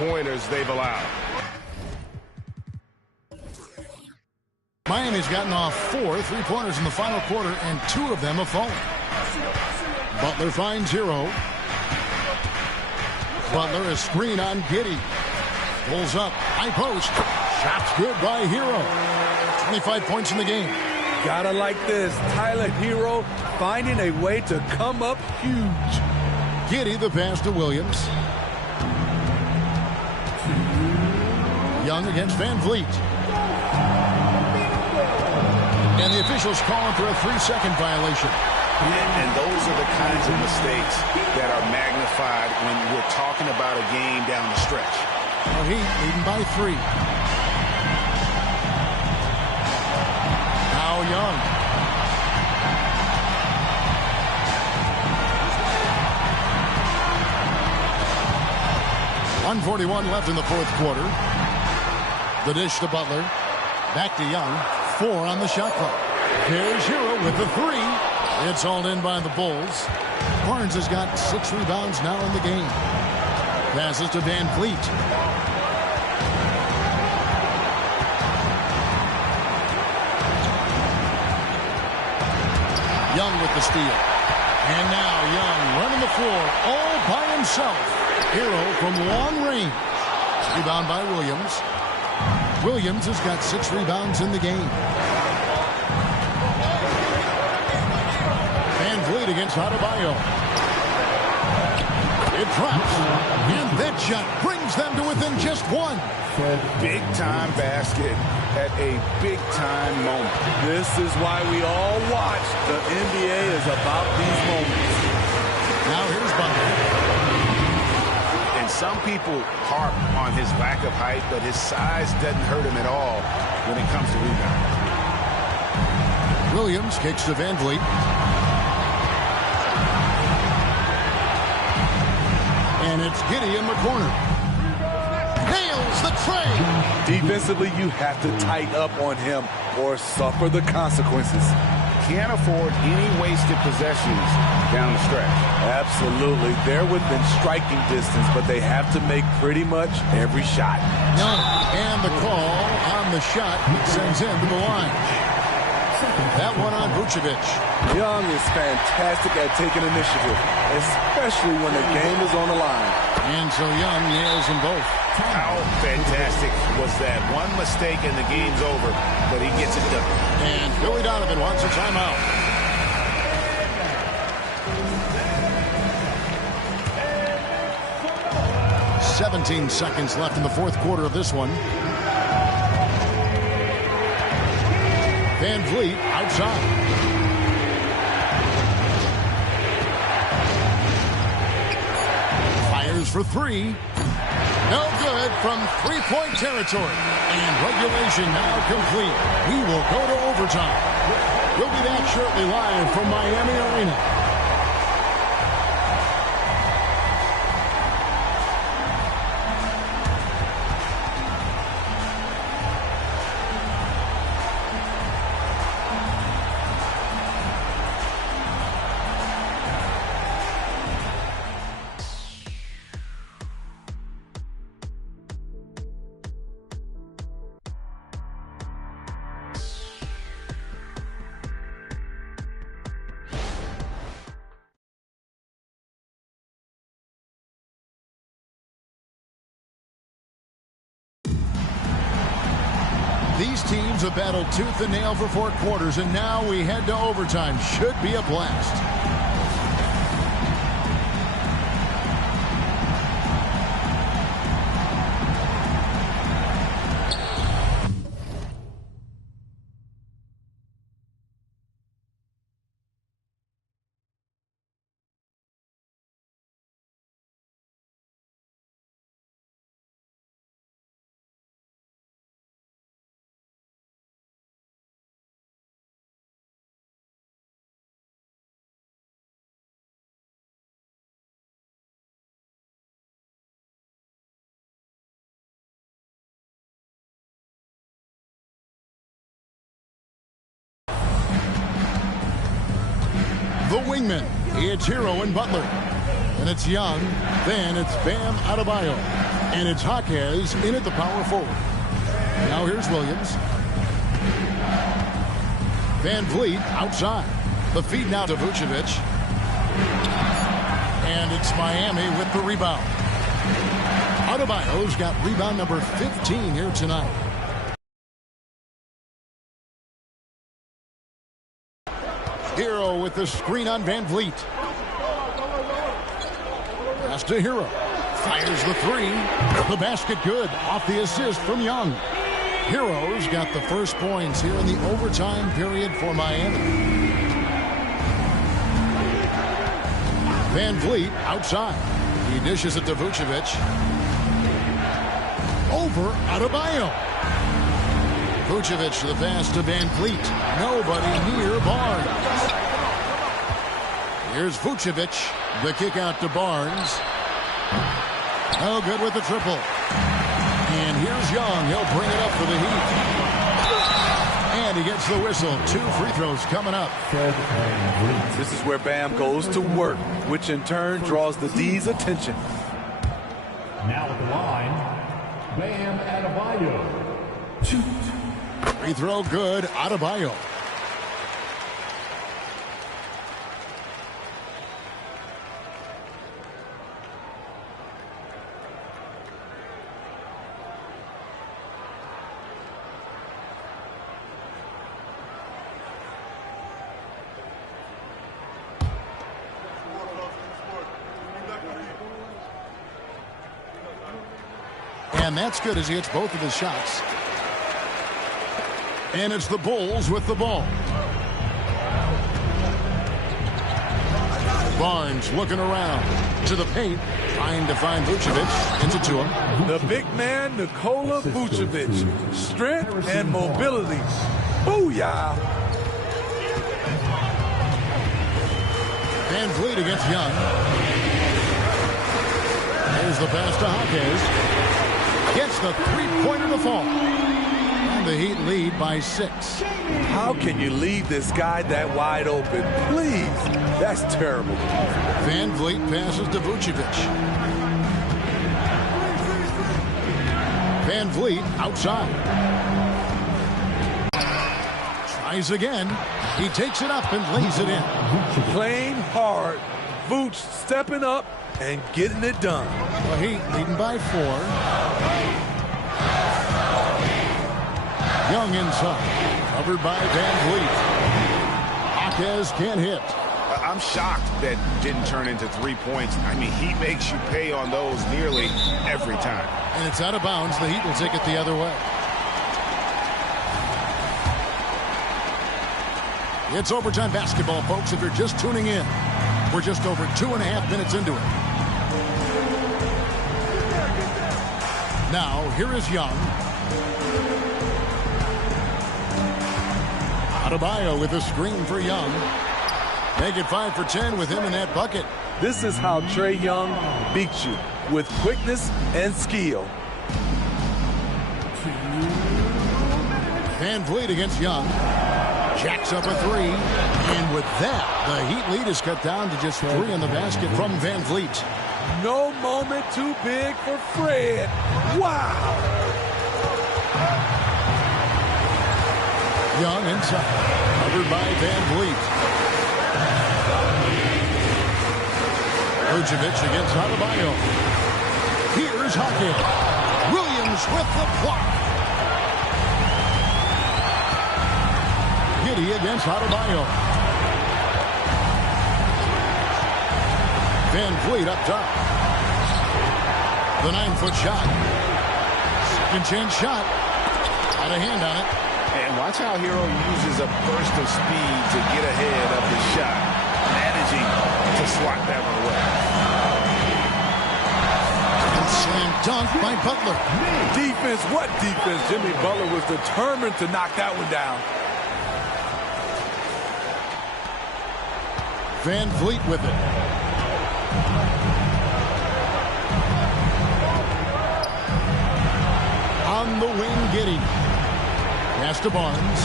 pointers they've allowed. Miami's gotten off 4 3-pointers in the final quarter, and 2 of them have fallen. Butler finds Hero. Butler, a screen on Giddey. Pulls up, high post. Shot's good by Hero. 25 points in the game. Gotta like this. Tyler Hero finding a way to come up huge. Giddey the pass to Williams. Young against Van Vliet. And the officials calling for a 3-second violation. And those are the kinds of mistakes that are magnified when we're talking about a game down the stretch. Well, Heat leading by 3. Now Young. .141 left in the fourth quarter. The dish to Butler. Back to Young. 4 on the shot clock. Here's Hero with the 3. It's hauled in by the Bulls. Barnes has got 6 rebounds now in the game. Passes to Van Vliet. Young with the steal. And now Young running the floor all by himself. Hero from long range. Rebound by Williams. Williams has got 6 rebounds in the game. Van Vliet against Adebayo. It drops. And that shot brings them to within just 1. Big-time basket at a big-time moment. This is why we all watch. The NBA is about these moments. Now here's Butler. And some people harp on his lack of height, but his size doesn't hurt him at all when it comes to rebounding. Williams kicks to Van Vliet. And it's Giddey in the corner. Nails the tray. Defensively, you have to tighten up on him or suffer the consequences. Can't afford any wasted possessions down the stretch. Absolutely. They're within striking distance, but they have to make pretty much every shot. Young, and the call on the shot sends him to the line. That one on Vucevic. Young is fantastic at taking initiative, especially when the game is on the line. And so Young nails them both. How fantastic was that? One mistake and the game's over, but he gets it done. And Billy Donovan wants a timeout. .17 seconds left in the fourth quarter of this one. Van Vliet outside. Fires for 3. No good from 3-point territory. And regulation now complete. We will go to overtime. We'll be back shortly live from Miami Arena. These teams have battled tooth and nail for 4 quarters, and now we head to overtime. Should be a blast. The wingman, it's Hero and Butler. And it's Young, then it's Bam Adebayo. And it's Jaquez in at the power forward. Now here's Williams. Van Vliet outside. The feed now to Vucevic. And it's Miami with the rebound. Adebayo's got rebound number 15 here tonight. Hero with the screen on Van Vliet. Pass to Hero. Fires the three. The basket good. Off the assist from Young. Hero's got the first points here in the overtime period for Miami. Van Vliet outside. He dishes it to Vucevic. Over Adebayo. Vucevic the pass to Van Vliet. Nobody near Barnes. Here's Vucevic. The kick out to Barnes. No good with the triple. And here's Young. He'll bring it up for the Heat. And he gets the whistle. 2 free throws coming up. This is where Bam goes to work, which in turn draws the D's attention. Now at the line, Bam Adebayo. Shoot. Free throw good. Adebayo. And that's good as he hits both of his shots. And it's the Bulls with the ball. Barnes looking around to the paint, trying to find Vucevic. Into to him. The big man, Nikola Vucevic. Strength and mobility. Booyah! Van Vliet against Young. Here's the pass to Jaquez. Gets the three-pointer to fall. And the Heat lead by 6. How can you leave this guy that wide open? Please. That's terrible. Van Vliet passes to Vucevic. Van Vliet outside. Tries again. He takes it up and lays it in. Playing hard. Vooch stepping up and getting it done. The Heat leading by 4. Young inside. Covered by Van Vliet. Jaquez can't hit. I'm shocked that didn't turn into 3 points. I mean, he makes you pay on those nearly every time. And it's out of bounds. The Heat will take it the other way. It's overtime basketball, folks, if you're just tuning in. We're just over 2.5 minutes into it. Now, here is Young. Adebayo with a screen for Young. Make it 5 for 10 with him in that bucket. This is how Trae Young beats you, with quickness and skill. Van Vliet against Young. Jacks up a 3. And with that, the Heat lead is cut down to just 3 in the basket from Van Vliet. No moment too big for Fred. Wow! Young inside. Covered by Van Vliet. Vucevic against Adebayo. Here's Jaquez. Williams with the block. Giddey against Adebayo. Van Vliet up top. The 9-foot shot. Second chance shot. Got a hand on it. And watch how Hero uses a burst of speed to get ahead of the shot, managing to swat that one away. Slam dunk by Butler. Defense, what defense? Jimmy Butler was determined to knock that one down. Van Vliet with it. On the wing, Giddey. Pass to Barnes.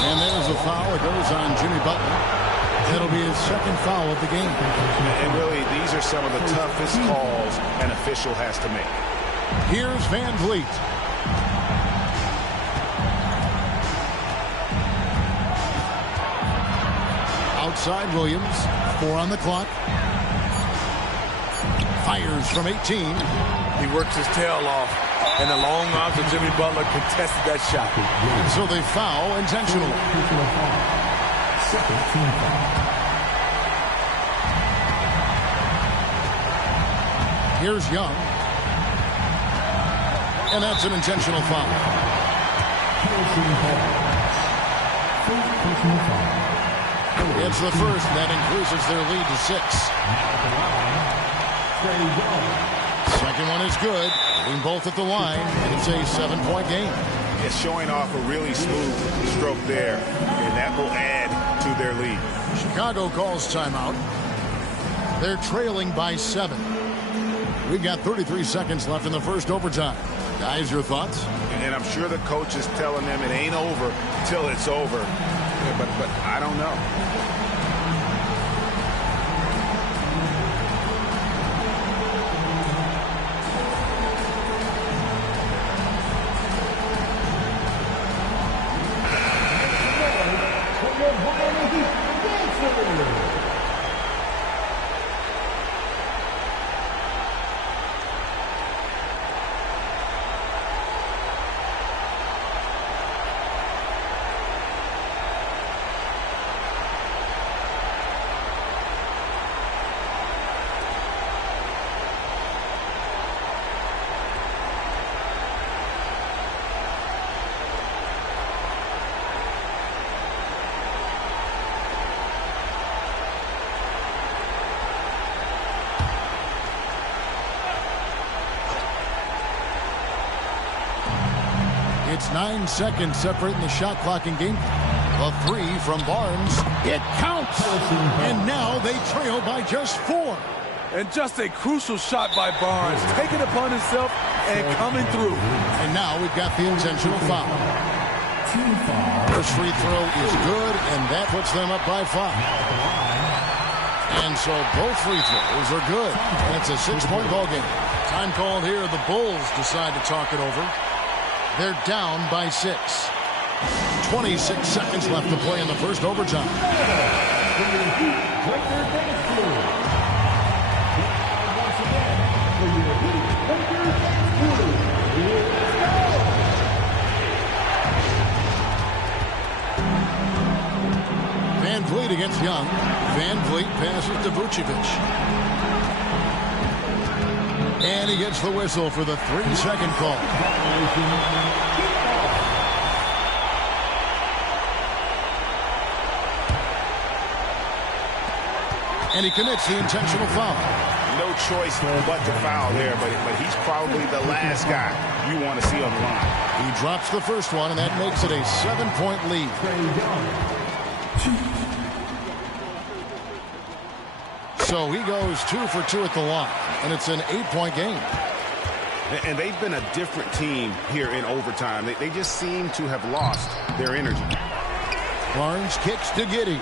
And there's a foul. It goes on Jimmy Butler. That'll be his second foul of the game. And really, these are some of the toughest calls an official has to make. Here's Van Vliet. Outside Williams. 4 on the clock. Fires from 18. He works his tail off, and the long arms of Jimmy Butler contested that shot. And so they foul intentionally. Second team foul. Here's Young. And that's an intentional foul. It's the first, and that increases their lead to 6. Second one is good. Hitting both at the line, and it's a 7-point game. It's showing off a really smooth stroke there, and that will add to their lead. Chicago calls timeout. They're trailing by 7. We've got 33 seconds left in the first overtime. Guys, your thoughts? And I'm sure the coach is telling them it ain't over till it's over. Yeah, but I don't know. It's 9 seconds separating the shot clock and game. A 3 from Barnes. It counts! And now they trail by just 4. And just a crucial shot by Barnes, taking it upon himself and coming through. And now we've got the intentional foul. First free throw is good, and that puts them up by 5. And so both free throws are good. And it's a 6-point ball game. Time called here. The Bulls decide to talk it over. They're down by 6. 26 seconds left to play in the first overtime. Van Vliet against Young. Van Vliet passes to Vucevic. And he gets the whistle for the 3-second call. And he commits the intentional foul. No choice but to foul there, but he's probably the last guy you want to see on the line. He drops the first one, and that makes it a 7-point lead. So he goes 2 for 2 at the line, and it's an 8-point game. And they've been a different team here in overtime. They just seem to have lost their energy. Barnes kicks to Giddey.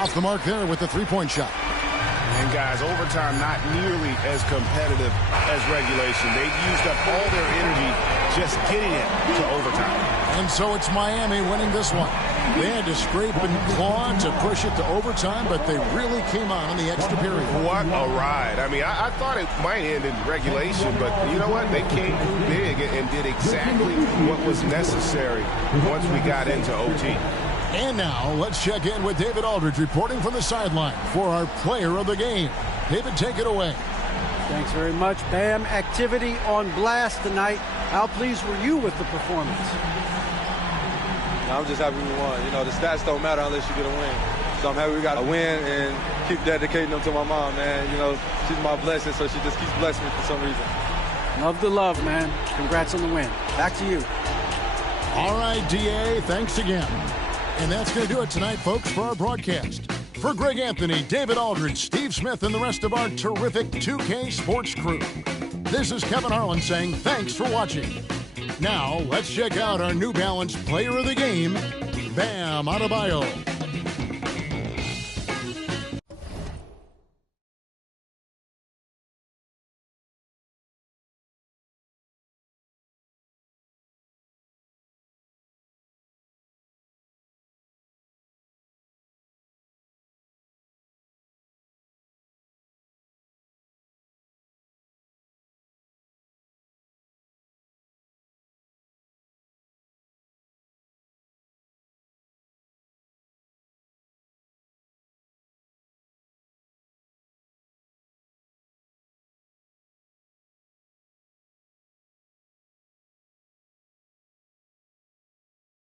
Off the mark there with the 3-point shot. And guys, overtime not nearly as competitive as regulation. They used up all their energy just getting it to overtime. And so it's Miami winning this one. They had to scrape and claw to push it to overtime, but they really came on in the extra period. What a ride. I mean, I thought it might end in regulation, but you know what? They came big and did exactly what was necessary once we got into OT. And now, let's check in with David Aldridge reporting from the sideline for our player of the game. David, take it away. Thanks very much, Bam. Activity on blast tonight. How pleased were you with the performance? I'm just happy we won. You know, the stats don't matter unless you get a win. So I'm happy we got a win and keep dedicating them to my mom, man. You know, she's my blessing, so she just keeps blessing me for some reason. Love the love, man. Congrats on the win. Back to you. All right, DA, thanks again. And that's going to do it tonight, folks, for our broadcast. For Greg Anthony, David Aldridge, Steve Smith, and the rest of our terrific 2K Sports crew, this is Kevin Harlan saying thanks for watching. Now, let's check out our New Balance Player of the Game, Bam Adebayo.